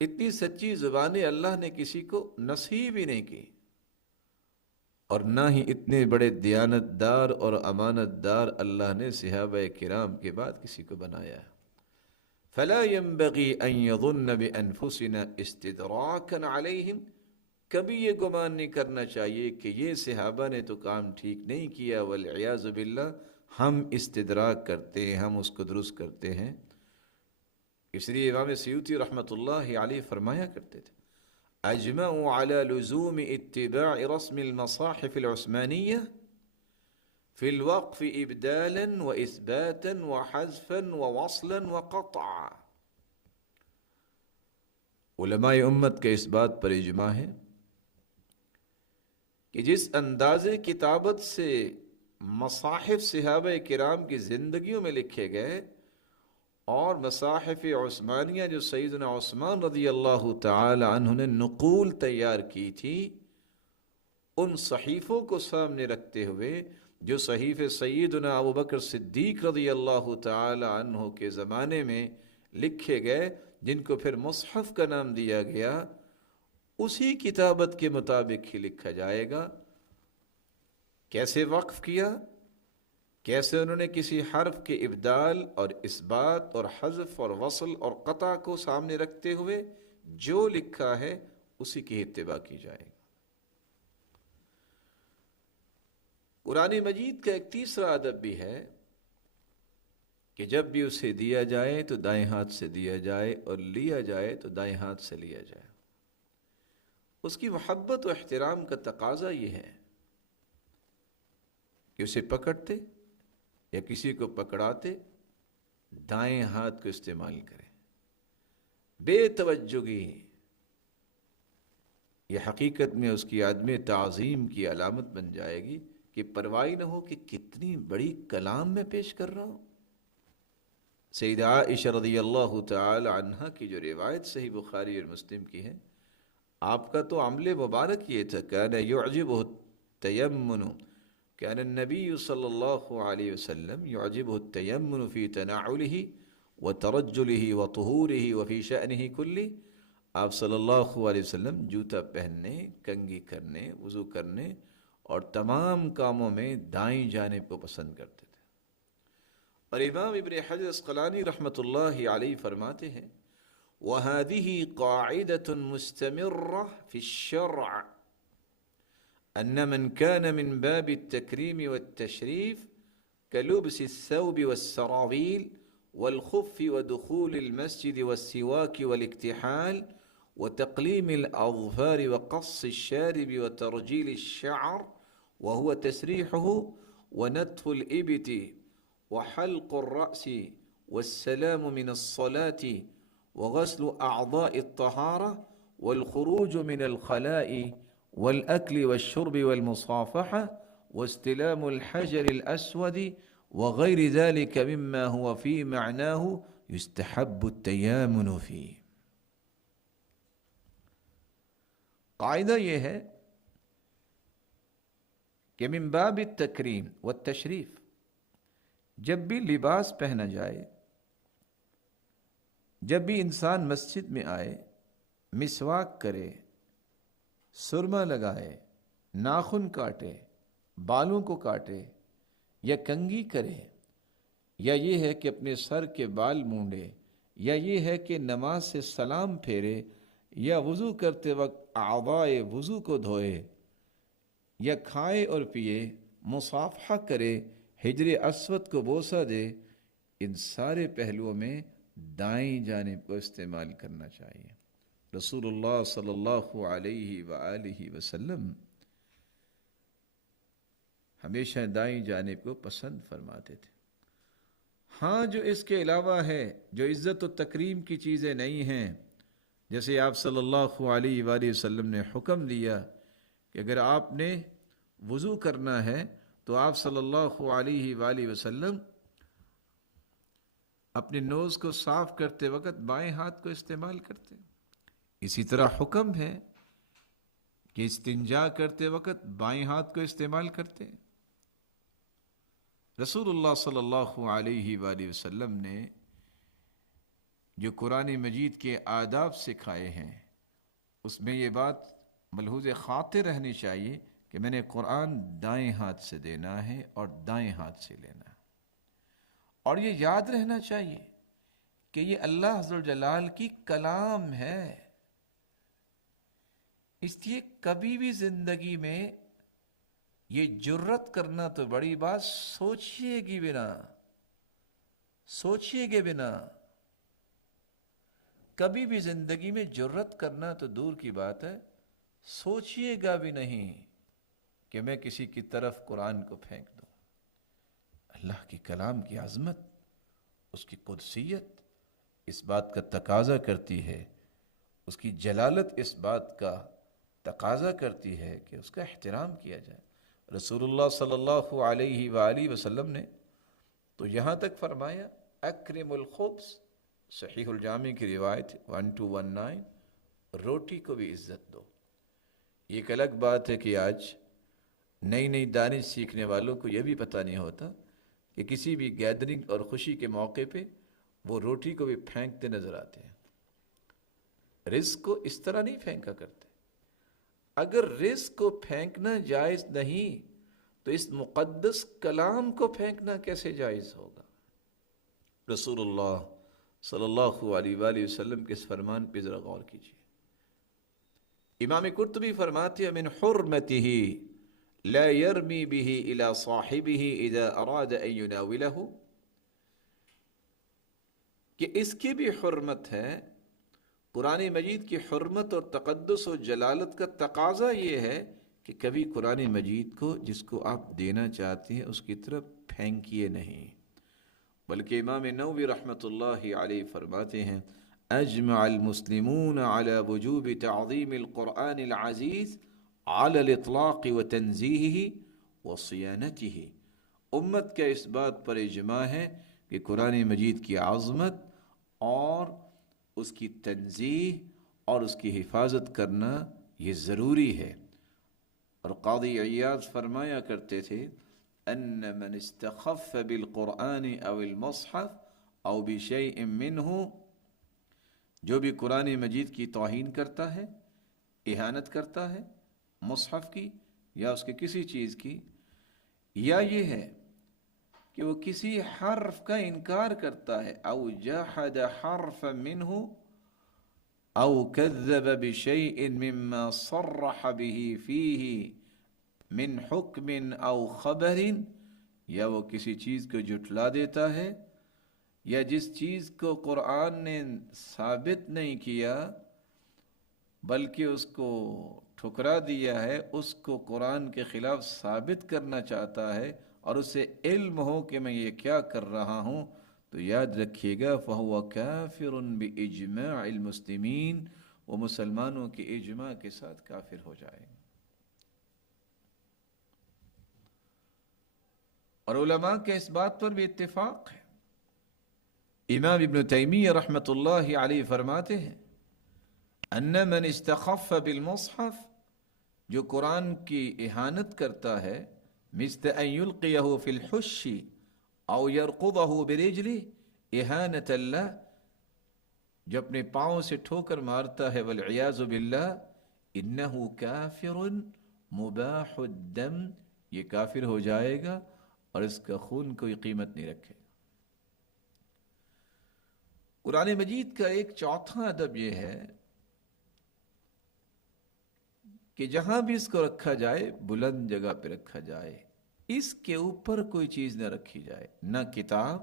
اتنی سچی زبانیں اللہ نے کسی کو نصیب ہی نہیں کی، اور نہ ہی اتنے بڑے دیانتدار اور امانت دار اللہ نے صحابہ کرام کے بعد کسی کو بنایا ہے۔ فلا ينبغي ان يظن بانفسنا استدراكا عليهم، کبھی یہ گمان نہیں کرنا چاہیے کہ یہ صحابہ نے تو کام ٹھیک نہیں کیا، والعیاذ باللہ ہم استدراک کرتے ہیں، ہم اس کو درست کرتے ہیں۔ اس لیے امام سیوطی رحمۃ اللہ علیہ فرمایا کرتے تھے، اجمعوا على لزوم اتباع رسم المصاحف العثمانیہ فی الوقف ابدالا واثباتا وحذفا ووصلا وقطعا۔ علماء امت کے اس بات پر اجماع ہے کہ جس انداز کتابت سے مصاحف صحابہ کرام کی زندگیوں میں لکھے گئے اور مصاحف عثمانیہ جو سیدنا عثمان رضی اللہ تعالی عنہ نے نقول تیار کی تھی، ان صحیفوں کو سامنے رکھتے ہوئے جو صحیفے سیدنا ابوبکر صدیق رضی اللہ تعالی عنہ کے زمانے میں لکھے گئے، جن کو پھر مصحف کا نام دیا گیا، اسی کتابت کے مطابق ہی لکھا جائے گا۔ کیسے وقف کیا، کیسے انہوں نے کسی حرف کے ابدال اور اثبات اور حذف اور وصل اور قطع کو سامنے رکھتے ہوئے جو لکھا ہے اسی کی اتباع کی جائے گی۔ قرآن مجید کا ایک تیسرا ادب بھی ہے کہ جب بھی اسے دیا جائے تو دائیں ہاتھ سے دیا جائے اور لیا جائے تو دائیں ہاتھ سے لیا جائے۔ اس کی محبت و احترام کا تقاضا یہ ہے کہ اسے پکڑتے یا کسی کو پکڑاتے دائیں ہاتھ کو استعمال کریں، بے توجہی۔ یہ حقیقت میں اس کی عدم تعظیم کی علامت بن جائے گی کہ پرواہ نہ ہو کہ کتنی بڑی کلام میں پیش کر رہا ہوں۔ سیدہ عائشہ رضی اللہ تعالی عنہا کی جو روایت صحیح بخاری اور مسلم کی ہے، آپ کا تو عمل مبارک یہ تھا، کان یعجبہ التیمن، کان النبی صلی اللہ علیہ وسلم یعجبہ التیمن فی تناعلہ وترجلہ وطہورہ وفی شأنہ کلہ۔ آپ صلی اللہ علیہ وسلم جوتا پہننے، کنگھی کرنے، وضو کرنے اور تمام کاموں میں دائیں جانب کو پسند کرتے تھے۔ اور امام ابن حجر اسقلانی رحمۃ اللہ علیہ فرماتے ہیں، وَهَذِهِ قَاعِدَةٌ مُسْتَمِرَّةٌ فِي الشَّرْعِ أَنَّ مَنْ كَانَ مِنْ بَابِ التَّكْرِيمِ وَالتَّشْرِيفِ كَلُبْسِ الثَّوْبِ وَالسَّرَاوِيلِ وَالْخُفِّ وَدُخُولِ الْمَسْجِدِ وَالسِّوَاكِ وَالِاكْتِحَالِ وتقليم الأظفار وقص الشارب وترجيل الشعر وهو تسريحه ونتف الإبط وحلق الرأس والسلام من الصلاة وغسل أعضاء الطهارة والخروج من الخلاء والأكل والشرب والمصافحة واستلام الحجر الأسود وغير ذلك مما هو في معناه يستحب التيامن فيه۔ قاعدہ یہ ہے کہ من باب التکریم والتشریف، جب بھی لباس پہنا جائے، جب بھی انسان مسجد میں آئے، مسواک کرے، سرما لگائے، ناخن کاٹے، بالوں کو کاٹے یا کنگھی کرے، یا یہ ہے کہ اپنے سر کے بال مونڈے، یا یہ ہے کہ نماز سے سلام پھیرے، یا وضو کرتے وقت اعضائے وضو کو دھوئے، یا کھائے اور پیے، مصافحہ کرے، حجر اسود کو بوسہ دے، ان سارے پہلوؤں میں دائیں جانب کو استعمال کرنا چاہیے۔ رسول اللہ صلی اللہ علیہ وآلہ وسلم ہمیشہ دائیں جانب کو پسند فرماتے تھے۔ ہاں جو اس کے علاوہ ہے، جو عزت و تکریم کی چیزیں نہیں ہیں، جیسے آپ صلی اللہ علیہ وآلہ وسلم نے حکم دیا کہ اگر آپ نے وضو کرنا ہے تو آپ صلی اللہ علیہ وآلہ وسلم اپنے نوز کو صاف کرتے وقت بائیں ہاتھ کو استعمال کرتے. اسی طرح حکم ہے کہ استنجا کرتے وقت بائیں ہاتھ کو استعمال کرتے. رسول اللہ صلی اللہ علیہ وآلہ وسلم نے جو قرآن مجید کے آداب سکھائے ہیں اس میں یہ بات ملحوظ خاطر رہنی چاہیے کہ میں نے قرآن دائیں ہاتھ سے دینا ہے اور دائیں ہاتھ سے لینا ہے. اور یہ یاد رہنا چاہیے کہ یہ اللہ عز و جلال کی کلام ہے. اس لیے کبھی بھی زندگی میں یہ جرت کرنا تو بڑی بات، سوچیے گے بنا کبھی بھی زندگی میں جرت کرنا تو دور کی بات ہے، سوچیے گا بھی نہیں کہ میں کسی کی طرف قرآن کو پھینک دوں. اللہ کی کلام کی عظمت، اس کی قدسیت اس بات کا تقاضا کرتی ہے، اس کی جلالت اس بات کا تقاضا کرتی ہے کہ اس کا احترام کیا جائے. رسول اللہ صلی اللہ علیہ وآلہ وسلم نے تو یہاں تک فرمایا اکرم الخبز، صحیح الجامع کی روایت 1219، روٹی کو بھی عزت دو. ایک الگ بات ہے کہ آج نئی دانش سیکھنے والوں کو یہ بھی پتہ نہیں ہوتا کہ کسی بھی گیدرنگ اور خوشی کے موقع پہ وہ روٹی کو بھی پھینکتے نظر آتے ہیں. رزق کو اس طرح نہیں پھینکا کرتے. اگر رزق کو پھینکنا جائز نہیں تو اس مقدس کلام کو پھینکنا کیسے جائز ہوگا؟ رسول اللہ صلی اللہ علیہ وآلہ وسلم کے اس فرمان پہ ذرا غور کیجیے. امام قرطبی فرماتے ہیں من حرمته لا يرمی به الى صاحبه اذا اراد ان يناوله، کہ اس کی بھی حرمت ہے. قرآن مجید کی حرمت اور تقدس و جلالت کا تقاضا یہ ہے کہ کبھی قرآن مجید کو جس کو آپ دینا چاہتے ہیں اس کی طرف پھینکیے نہیں. بلکہ امام نووی رحمۃ اللہ علیہ فرماتے ہیں اجمع المسلمون على وجوب تعظیم القرآن العزیز على الاطلاق وتنزیہہ وصیانتہ. امت کا اس بات پر اجماع ہے کہ قرآن مجید کی عظمت اور اس کی تنزیہ اور اس کی حفاظت کرنا یہ ضروری ہے. اور قاضی عیاض فرمایا کرتے تھے ان من استخف بالقرآن او المصحف او بشیء منہ، جو بھی قرآن مجید کی توہین کرتا ہے، اہانت کرتا ہے مصحف کی یا اس کے کسی چیز کی، یا یہ ہے کہ وہ کسی حرف کا انکار کرتا ہے، او جحد حرف منہ او کذب بشیء مما صرح به فیہ من حکم او خبر، یا وہ کسی چیز کو جھٹلا دیتا ہے یا جس چیز کو قرآن نے ثابت نہیں کیا بلکہ اس کو ٹھکرا دیا ہے، اس کو قرآن کے خلاف ثابت کرنا چاہتا ہے اور اسے علم ہو کہ میں یہ کیا کر رہا ہوں، تو یاد رکھیے گا فَهُوَ كَافِرٌ بِإِجْمَاعِ الْمُسْلِمِينَ، وہ مسلمانوں کے اجماع کے ساتھ کافر ہو جائے گا. اور علماء کے اس بات پر بھی اتفاق ہے. امام ابن تیمیہ رحمۃ اللہ علیہ فرماتے ہیں ان من استخف بالمصحف، جو قرآن کی اہانت کرتا ہے، مثل ان یلقیہ فی الحش او یرقضہ برجلہ اہانۃ اللہ، جو اپنے پاؤں سے ٹھوکر مارتا ہے والعیاذ باللہ، انہ کافر مباح الدم، یہ کافر ہو جائے گا اور اس کا خون کوئی قیمت نہیں رکھے. قرآن مجید کا ایک چوتھا ادب یہ ہے کہ جہاں بھی اس کو رکھا جائے بلند جگہ پہ رکھا جائے، اس کے اوپر کوئی چیز نہ رکھی جائے، نہ کتاب،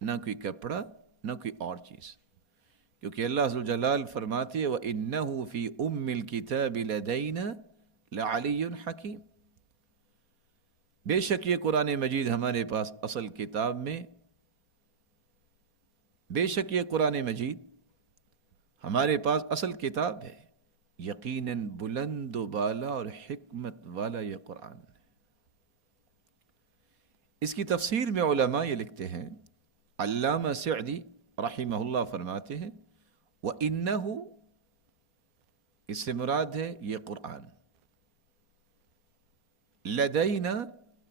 نہ کوئی کپڑا، نہ کوئی اور چیز. کیونکہ اللہ عز و جلال فرماتے ہیں وَإِنَّهُ فِي أُمِّ الْكِتَابِ لَدَيْنَا لَعَلِيٌّ حَكِيمٌ، بے شک یہ قرآن مجید ہمارے پاس اصل کتاب میں، بے شک یہ قرآن مجید ہمارے پاس اصل کتاب ہے، یقیناً بلند و بالا اور حکمت والا یہ قرآن ہے۔ اس کی تفسیر میں علماء یہ لکھتے ہیں، علامہ سعدی رحمہ اللہ فرماتے ہیں وَإِنَّهُ، اس سے مراد ہے یہ قرآن، لدینا،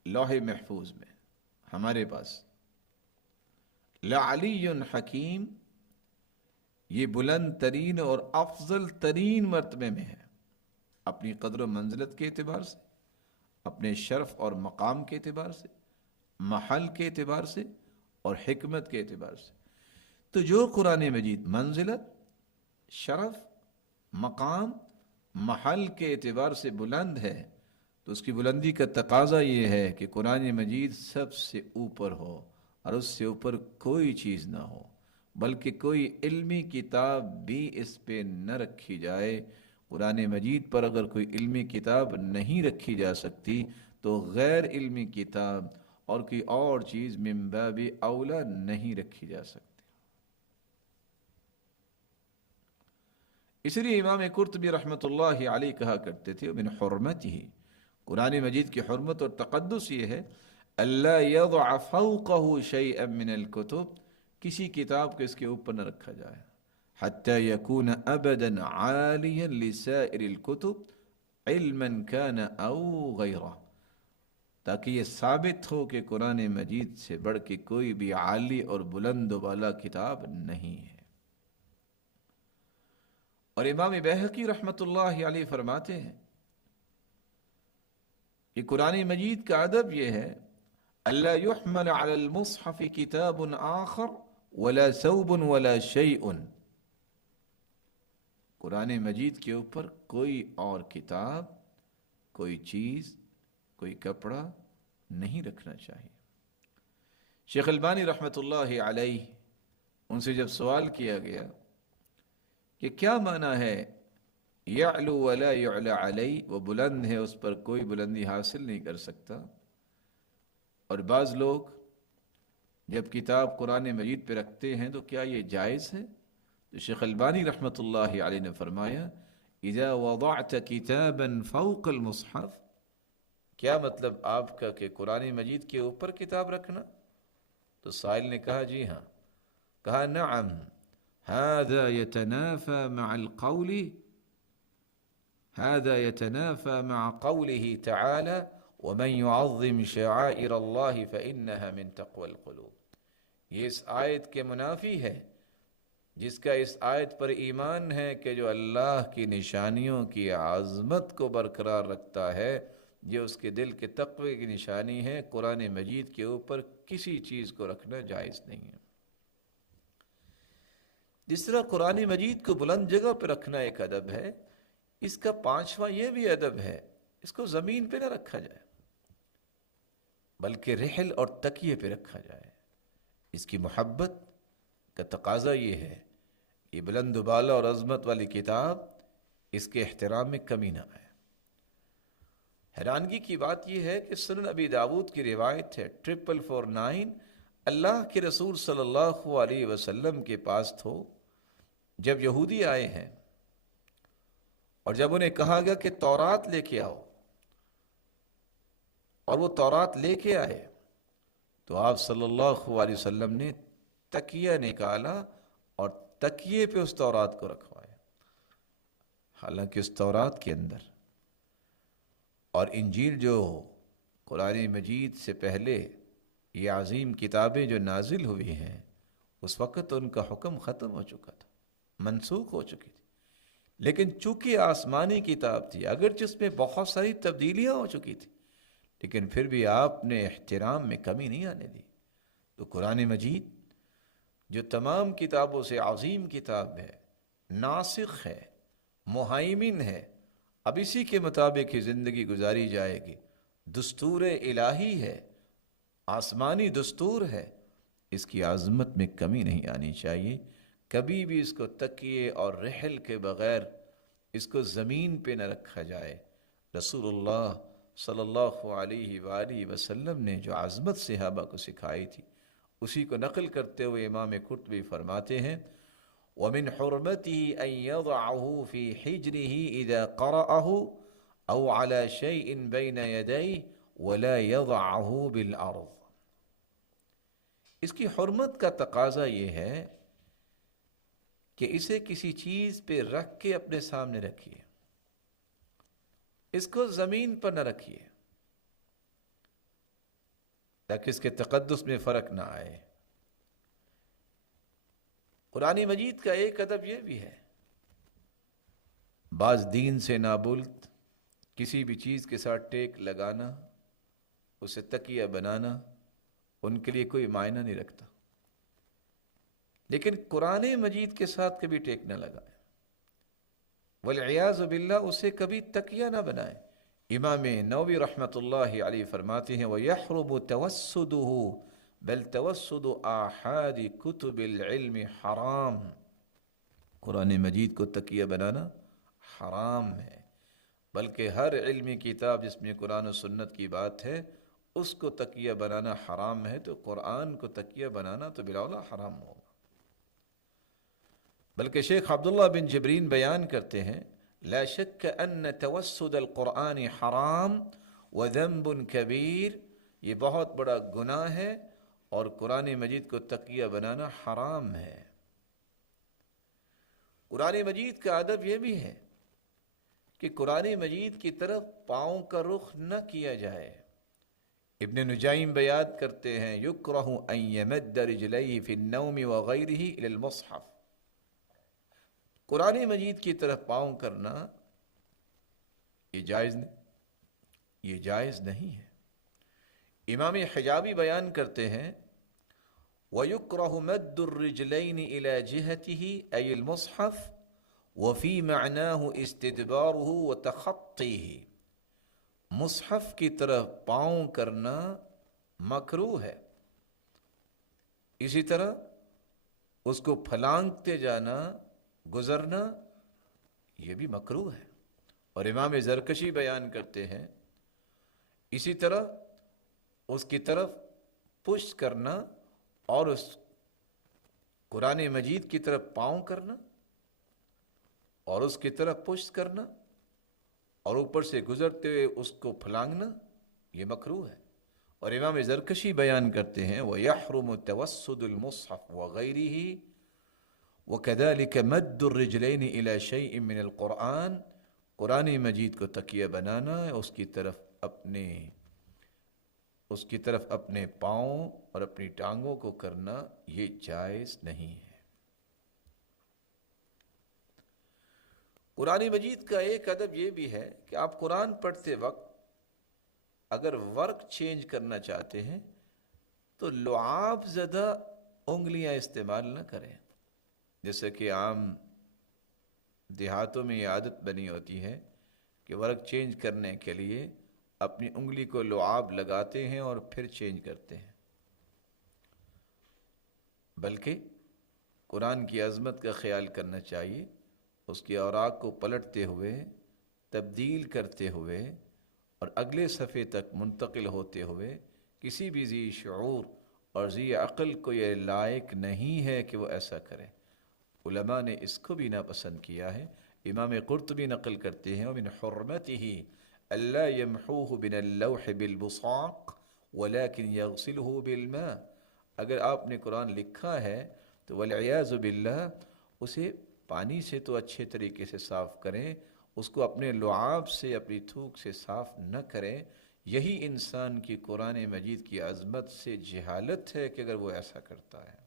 لوح محفوظ میں ہمارے پاس، لعلی حکیم، یہ بلند ترین اور افضل ترین مرتبے میں ہے، اپنی قدر و منزلت کے اعتبار سے، اپنے شرف اور مقام کے اعتبار سے، محل کے اعتبار سے اور حکمت کے اعتبار سے۔ تو جو قرآن مجید منزلت، شرف، مقام، محل کے اعتبار سے بلند ہے، تو اس کی بلندی کا تقاضا یہ ہے کہ قرآن مجید سب سے اوپر ہو اور اس سے اوپر کوئی چیز نہ ہو، بلکہ کوئی علمی کتاب بھی اس پہ نہ رکھی جائے۔ قرآن مجید پر اگر کوئی علمی کتاب نہیں رکھی جا سکتی تو غیر علمی کتاب اور کوئی اور چیز من باب اولا نہیں رکھی جا سکتی۔ اس لیے امام قرطبی رحمۃ اللہ علیہ کہا کرتے تھے من حرمتہ، قرآن مجید کی حرمت اور تقدس یہ ہے اللہ یضع فوقہ شیئا من الکتب، کسی کتاب کو اس کے اوپر نہ رکھا جائے، حتی یکون ابدا عالیا لسائر الکتب علما کان او غیرہ، تاکہ یہ ثابت ہو کہ قرآن مجید سے بڑھ کے کوئی بھی عالی اور بلند و بالا کتاب نہیں ہے۔ اور امام بیہقی رحمۃ اللہ علیہ فرماتے ہیں کہ قرآن مجید کا ادب یہ ہے اللہ یحمل علی المصحف کتاب آخر ولا ثوب ولا شیء، قرآن مجید کے اوپر کوئی اور کتاب، کوئی چیز، کوئی کپڑا نہیں رکھنا چاہیے۔ شیخ البانی رحمۃ اللہ علیہ، ان سے جب سوال کیا گیا کہ کیا معنی ہے یعلو ولا یعلی علی، وہ بلند ہے اس پر کوئی بلندی حاصل نہیں کر سکتا، اور بعض لوگ جب کتاب قرآن مجید پہ رکھتے ہیں تو کیا یہ جائز ہے؟ تو شیخ البانی رحمۃ اللہ علیہ نے فرمایا اذا وضعت کتابا فوق المصحف، کیا مطلب آپ کا کہ قرآن مجید کے اوپر کتاب رکھنا؟ تو سائل نے کہا جی ہاں، کہا نعم هذا يتنافى مع القول، هذا يتنافى مع قوله تعالى ومن يعظم شعائر الله فإنها من تقوى القلوب، یہ اس آیت کے منافی ہے، جس کا اس آیت پر ایمان ہے کہ جو اللہ کی نشانیوں کی عظمت کو برقرار رکھتا ہے یہ اس کے دل کے تقوی کی نشانی ہے۔ قرآن مجید کے اوپر کسی چیز کو رکھنا جائز نہیں ہے۔ جس طرح قرآن مجید کو بلند جگہ پہ رکھنا ایک ادب ہے، اس کا پانچواں یہ بھی ادب ہے اس کو زمین پہ نہ رکھا جائے بلکہ رحل اور تکیے پہ رکھا جائے۔ اس کی محبت کا تقاضا یہ ہے یہ بلند و بالا اور عظمت والی کتاب اس کے احترام میں کمی نہ آئے۔ حیرانگی کی بات یہ ہے کہ سنن ابی داود کی روایت ہے 4449 اللہ کے رسول صلی اللہ علیہ وسلم کے پاس تھو جب یہودی آئے ہیں، اور جب انہیں کہا گیا کہ تورات لے کے آؤ اور وہ تورات لے کے آئے، تو آپ صلی اللہ علیہ وسلم نے تکیہ نکالا اور تکیے پہ اس تورات کو رکھوایا، حالانکہ اس تورات کے اندر اور انجیل جو قرآن مجید سے پہلے یہ عظیم کتابیں جو نازل ہوئی ہیں اس وقت ان کا حکم ختم ہو چکا تھا، منسوخ ہو چکی تھی، لیکن چونکہ آسمانی کتاب تھی اگرچہ اس میں بہت ساری تبدیلیاں ہو چکی تھی لیکن پھر بھی آپ نے احترام میں کمی نہیں آنے دی۔ تو قرآن مجید جو تمام کتابوں سے عظیم کتاب ہے، ناسخ ہے، مہیمن ہے، اب اسی کے مطابق ہی زندگی گزاری جائے گی، دستور الہی ہے، آسمانی دستور ہے، اس کی عظمت میں کمی نہیں آنی چاہیے۔ کبھی بھی اس کو تکیے اور رحل کے بغیر اس کو زمین پہ نہ رکھا جائے۔ رسول اللہ صلی اللہ علیہ وآلہ وسلم نے جو عظمت صحابہ کو سکھائی تھی اسی کو نقل کرتے ہوئے امام قرطبی فرماتے ہیں ومن حرمته أن يضعه في حجره إذا قرأه أو على شيء بين يديه ولا يضعه بالأرض. اس کی حرمت کا تقاضا یہ ہے کہ اسے کسی چیز پہ رکھ کے اپنے سامنے رکھیے، اس کو زمین پر نہ رکھیے تاکہ اس کے تقدس میں فرق نہ آئے. قرآن مجید کا ایک ادب یہ بھی ہے، بعض دین سے نابلد کسی بھی چیز کے ساتھ ٹیک لگانا، اسے تکیہ بنانا ان کے لیے کوئی معنی نہیں رکھتا، لیکن قرآن مجید کے ساتھ کبھی ٹیک نہ لگائے، والعیاذ باللہ اسے کبھی تکیہ نہ بنائے. امام نووی رحمۃ اللہ علیہ فرماتے ہیں وَيَحْرُمُ تَوَسُّدُهُ بل توسد آحاد کتب العلم حرام. قرآن مجید کو تکیہ بنانا حرام ہے، بلکہ ہر علمی کتاب جس میں قرآن و سنت کی بات ہے اس کو تکیہ بنانا حرام ہے، تو قرآن کو تکیہ بنانا تو بلاولا حرام ہوگا. بلکہ شیخ عبداللہ بن جبرین بیان کرتے ہیں لا شک ان توسد القرآن حرام وذنب کبیر، یہ بہت بڑا گناہ ہے اور قرآن مجید کو تکیہ بنانا حرام ہے. قرآن مجید کا ادب یہ بھی ہے کہ قرآن مجید کی طرف پاؤں کا رخ نہ کیا جائے. ابن نجائم بیان کرتے ہیں یکرہ ان یمد رجلیہ فی النوم وغیرہ الی المصحف. قرآن مجید کی طرف پاؤں کرنا یہ جائز نہیں ہے. امام حجابی بیان کرتے ہیں وَيُكْرَهُ مَدُّ الرِّجْلَيْنِ إِلَى جِهَتِهِ أي الْمُصْحَفِ وَفِي مَعْنَاهُ اسْتِدْبَارُهُ وَتَخَطِّهِ. مصحف کی طرف پاؤں کرنا مکروہ ہے، اسی طرح اس کو پھلانگتے جانا، گزرنا، یہ بھی مکروہ ہے. اور امام زرکشی بیان کرتے ہیں اسی طرح اس کی طرف پشت کرنا اور اس قرآن مجید کی طرف پاؤں کرنا اور اس کی طرف پشت کرنا اور اوپر سے گزرتے ہوئے اس کو پھلانگنا یہ مکروہ ہے. اور امام زرکشی بیان کرتے ہیں وَيَحْرُمُ تَوَسُّدُ الْمُصْحَفِ وَغَيْرِهِ وَكَذَلِكَ مَدُّ الرِّجْلَيْنِ إِلَى شَيْءٍ مِّنَ الْقُرْآنِ. قرآن مجید کو تکیہ بنانا، اس کی طرف اپنے پاؤں اور اپنی ٹانگوں کو کرنا یہ جائز نہیں ہے. قرآن مجید کا ایک ادب یہ بھی ہے کہ آپ قرآن پڑھتے وقت اگر ورق چینج کرنا چاہتے ہیں تو لعاب زدہ انگلیاں استعمال نہ کریں. جیسے کہ عام دیہاتوں میں یہ عادت بنی ہوتی ہے کہ ورق چینج کرنے کے لیے اپنی انگلی کو لعاب لگاتے ہیں اور پھر چینج کرتے ہیں. بلکہ قرآن کی عظمت کا خیال کرنا چاہیے، اس کی اوراق کو پلٹتے ہوئے، تبدیل کرتے ہوئے اور اگلے صفحے تک منتقل ہوتے ہوئے کسی بھی ذی شعور اور ذی عقل کو یہ لائق نہیں ہے کہ وہ ایسا کرے. علماء نے اس کو بھی ناپسند کیا ہے. امام قرطبی نقل کرتے ہیں وَمِنْ حُرْمَتِهِ أَلَّا يَمْحُوهُ بِنَ اللَّوْحِ بِالْبُصَاقِ وَلَكِنْ يَغْسِلُهُ بِالْمَاءِ. اگر آپ نے قرآن لکھا ہے تو والعیاذ باللہ اسے پانی سے تو اچھے طریقے سے صاف کریں، اس کو اپنے لعاب سے، اپنی تھوک سے صاف نہ کریں. یہی انسان کی قرآن مجید کی عظمت سے جہالت ہے کہ اگر وہ ایسا کرتا ہے.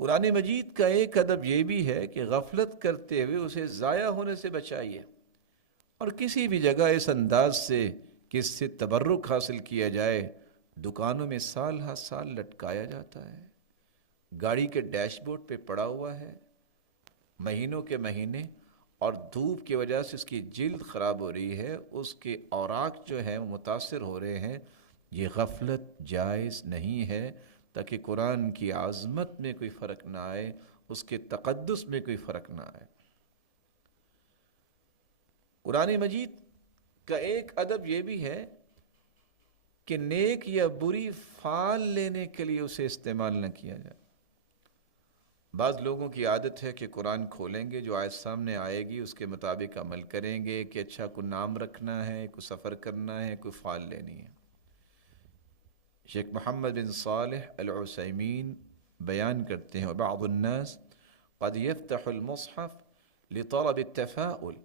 قرآن مجید کا ایک ادب یہ بھی ہے کہ غفلت کرتے ہوئے اسے ضائع ہونے سے بچائیے، اور کسی بھی جگہ اس انداز سے کہ اس سے تبرک حاصل کیا جائے. دکانوں میں سال ہر سال لٹکایا جاتا ہے، گاڑی کے ڈیش بورڈ پہ پڑا ہوا ہے مہینوں کے مہینے، اور دھوپ کی وجہ سے اس کی جلد خراب ہو رہی ہے، اس کے اوراق جو ہیں وہ متاثر ہو رہے ہیں. یہ غفلت جائز نہیں ہے تاکہ قرآن کی عظمت میں کوئی فرق نہ آئے، اس کے تقدس میں کوئی فرق نہ آئے. قرآن مجید کا ایک ادب یہ بھی ہے کہ نیک یا بری فعل لینے کے لیے اسے استعمال نہ کیا جائے. بعض لوگوں کی عادت ہے کہ قرآن کھولیں گے، جو آیت سامنے آئے گی اس کے مطابق عمل کریں گے، کہ اچھا کوئی نام رکھنا ہے، کوئی سفر کرنا ہے، کوئی فعال لینی ہے۔ شیخ محمد بن صالح العثیمین بیان کرتے ہیں وبعض الناس قد يفتح المصحف لطلب التفاؤل،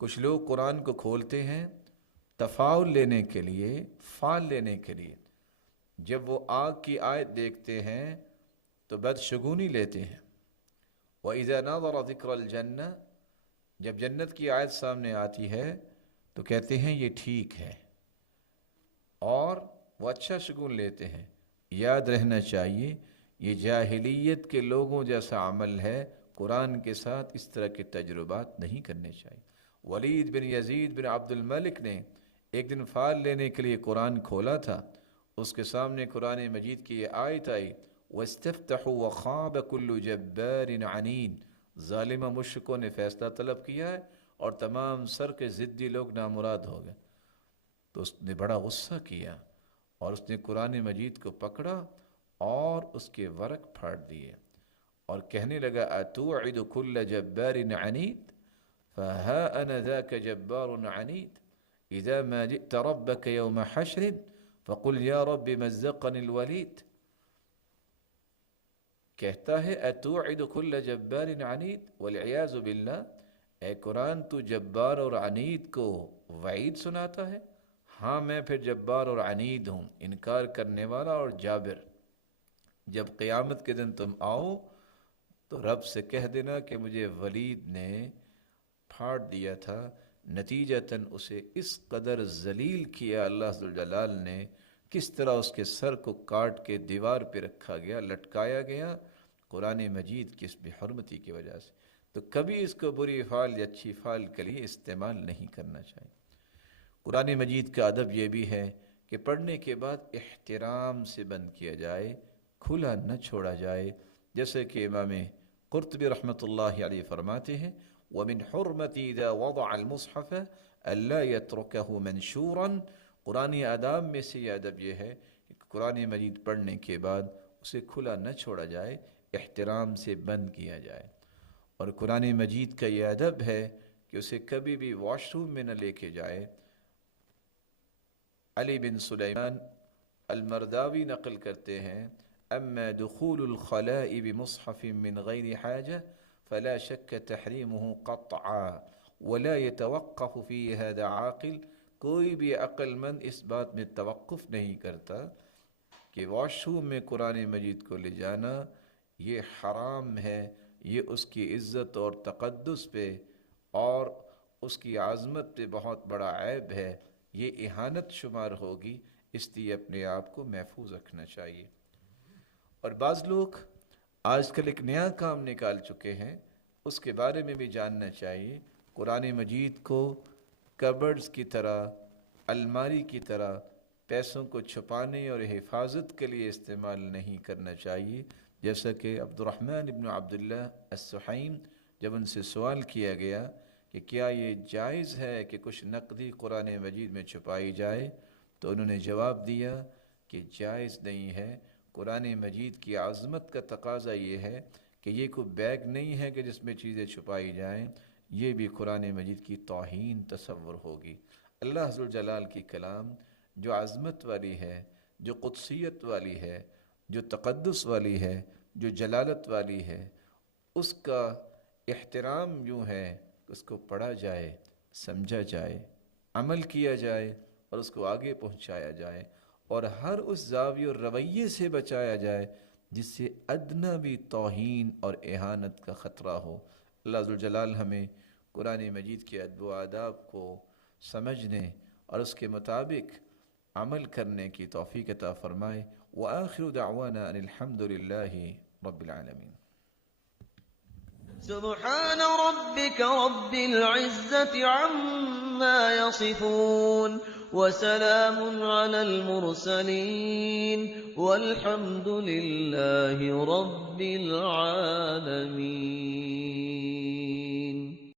کچھ لوگ قرآن کو کھولتے ہیں تفاؤل لینے کے لیے، فعال لینے کے لیے۔ جب وہ آگ کی آیت دیکھتے ہیں تو بدشگونی لیتے ہیں۔ وَإِذَا نَظَرَ ذِكْرَ الْجَنَّةِ، جب جنت کی آیت سامنے آتی ہے تو کہتے ہیں یہ ٹھیک ہے، اور وہ اچھا شگون لیتے ہیں۔ یاد رہنا چاہیے یہ جاہلیت کے لوگوں جیسا عمل ہے، قرآن کے ساتھ اس طرح کے تجربات نہیں کرنے چاہیے۔ ولید بن یزید بن عبد الملک نے ایک دن فال لینے کے لیے قرآن کھولا تھا، اس کے سامنے قرآن مجید کی یہ آیت آئی وَاسْتَفْتَحُوا وَخَابَ كُلُّ جَبَّارٍ عَنِيدٍ، ظالمہ مشرکوں نے فیصلہ طلب کیا ہے اور تمام سر کے ضدی لوگ نامراد ہو گئے۔ تو اس نے بڑا غصہ کیا اور اس نے قرآن مجید کو پکڑا اور اس کے ورق پھاڑ دیے اور کہنے لگا أَتُوعِدُ كُلَّ جَبَّارٍ عَنِيدٍ فَهَا أَنَا ذَاكَ جَبَّارٌ عَنِيدٌ إِذَا مَا جِئْتَ رَبَّكَ يَوْمَ حَشْرٍ فَقُلْ يَا رَبِّ مَزَّقَنِ الْوَلِيدُ، کہتا ہے أَتُوعِدُ كُلَّ جَبَّارٍ عَنِيدٍ، وَالْعِيَاذُ بِاللَّهِ، اے قرآن تو جبار اور عنید کو وعید سناتا ہے؟ ہاں میں پھر جبار اور عنید ہوں، انکار کرنے والا اور جابر۔ جب قیامت کے دن تم آؤ تو رب سے کہہ دینا کہ مجھے ولید نے پھاڑ دیا تھا، نتیجتاً اسے اس قدر ذلیل کیا اللہ ذوالجلال نے، کس طرح اس کے سر کو کاٹ کے دیوار پہ رکھا گیا، لٹکایا گیا قرآن مجید کی اس بے حرمتی کی وجہ سے۔ تو کبھی اس کو بری فعل یا اچھی فعل کے لیے استعمال نہیں کرنا چاہیے۔ قرآن مجید کا ادب یہ بھی ہے کہ پڑھنے کے بعد احترام سے بند کیا جائے، کھلا نہ چھوڑا جائے، جیسے کہ امام قرطبی رحمۃ اللہ علیہ فرماتے ہیں وَمِنْ حُرْمَةِ إِذَا وَضَعَ الْمُصْحَفَ أَلَّا يَتْرُكَهُ مَنْشُورًا، قرآن آداب میں سے یہ ادب یہ ہے کہ قرآن مجید پڑھنے کے بعد اسے کھلا نہ چھوڑا جائے، احترام سے بند کیا جائے۔ اور قرآن مجید کا یہ ادب ہے کہ اسے کبھی بھی واش روم میں نہ لے کے جائے۔ علی بن سلیمان المرداوی نقل کرتے ہیں اما دخول الخلاء بمصحف من غیر حاجہ فلا شک تحریمه قطعا ولا يتوقف في هذا عاقل، کوئی بھی عقل مند اس بات میں توقف نہیں کرتا کہ واش روم میں قرآن مجید کو لے جانا یہ حرام ہے، یہ اس کی عزت اور تقدس پہ اور اس کی عظمت پہ بہت بڑا عیب ہے، یہ اہانت شمار ہوگی، اس لیے اپنے آپ کو محفوظ رکھنا چاہیے۔ اور بعض لوگ آج کل ایک نیا کام نکال چکے ہیں، اس کے بارے میں بھی جاننا چاہیے۔ قرآن مجید کو کبرڈز کی طرح، الماری کی طرح پیسوں کو چھپانے اور حفاظت کے لیے استعمال نہیں کرنا چاہیے، جیسا کہ عبد الرحمن ابن عبداللہ السحیم جب ان سے سوال کیا گیا کہ کیا یہ جائز ہے کہ کچھ نقدی قرآن مجید میں چھپائی جائے، تو انہوں نے جواب دیا کہ جائز نہیں ہے۔ قرآن مجید کی عظمت کا تقاضا یہ ہے کہ یہ کوئی بیگ نہیں ہے کہ جس میں چیزیں چھپائی جائیں، یہ بھی قرآن مجید کی توہین تصور ہوگی۔ اللہ ذوالجلال کی کلام جو عظمت والی ہے، جو قدسیت والی ہے، جو تقدس والی ہے، جو جلالت والی ہے، اس کا احترام یوں ہے کہ اس کو پڑھا جائے، سمجھا جائے، عمل کیا جائے اور اس کو آگے پہنچایا جائے، اور ہر اس زاویے اور رویے سے بچایا جائے جس سے ادنیٰ بھی توہین اور اہانت کا خطرہ ہو۔ اللہ ذوالجلال ہمیں قرآن مجید کے ادب و آداب کو سمجھنے اور اس کے مطابق عمل کرنے کی توفیق عطا فرمائے۔ وآخر دعوانا ان الحمد للہ رب العالمین۔ سبحان ربك رب العزة عما يصفون وسلام على المرسلين والحمد لله رب العالمين۔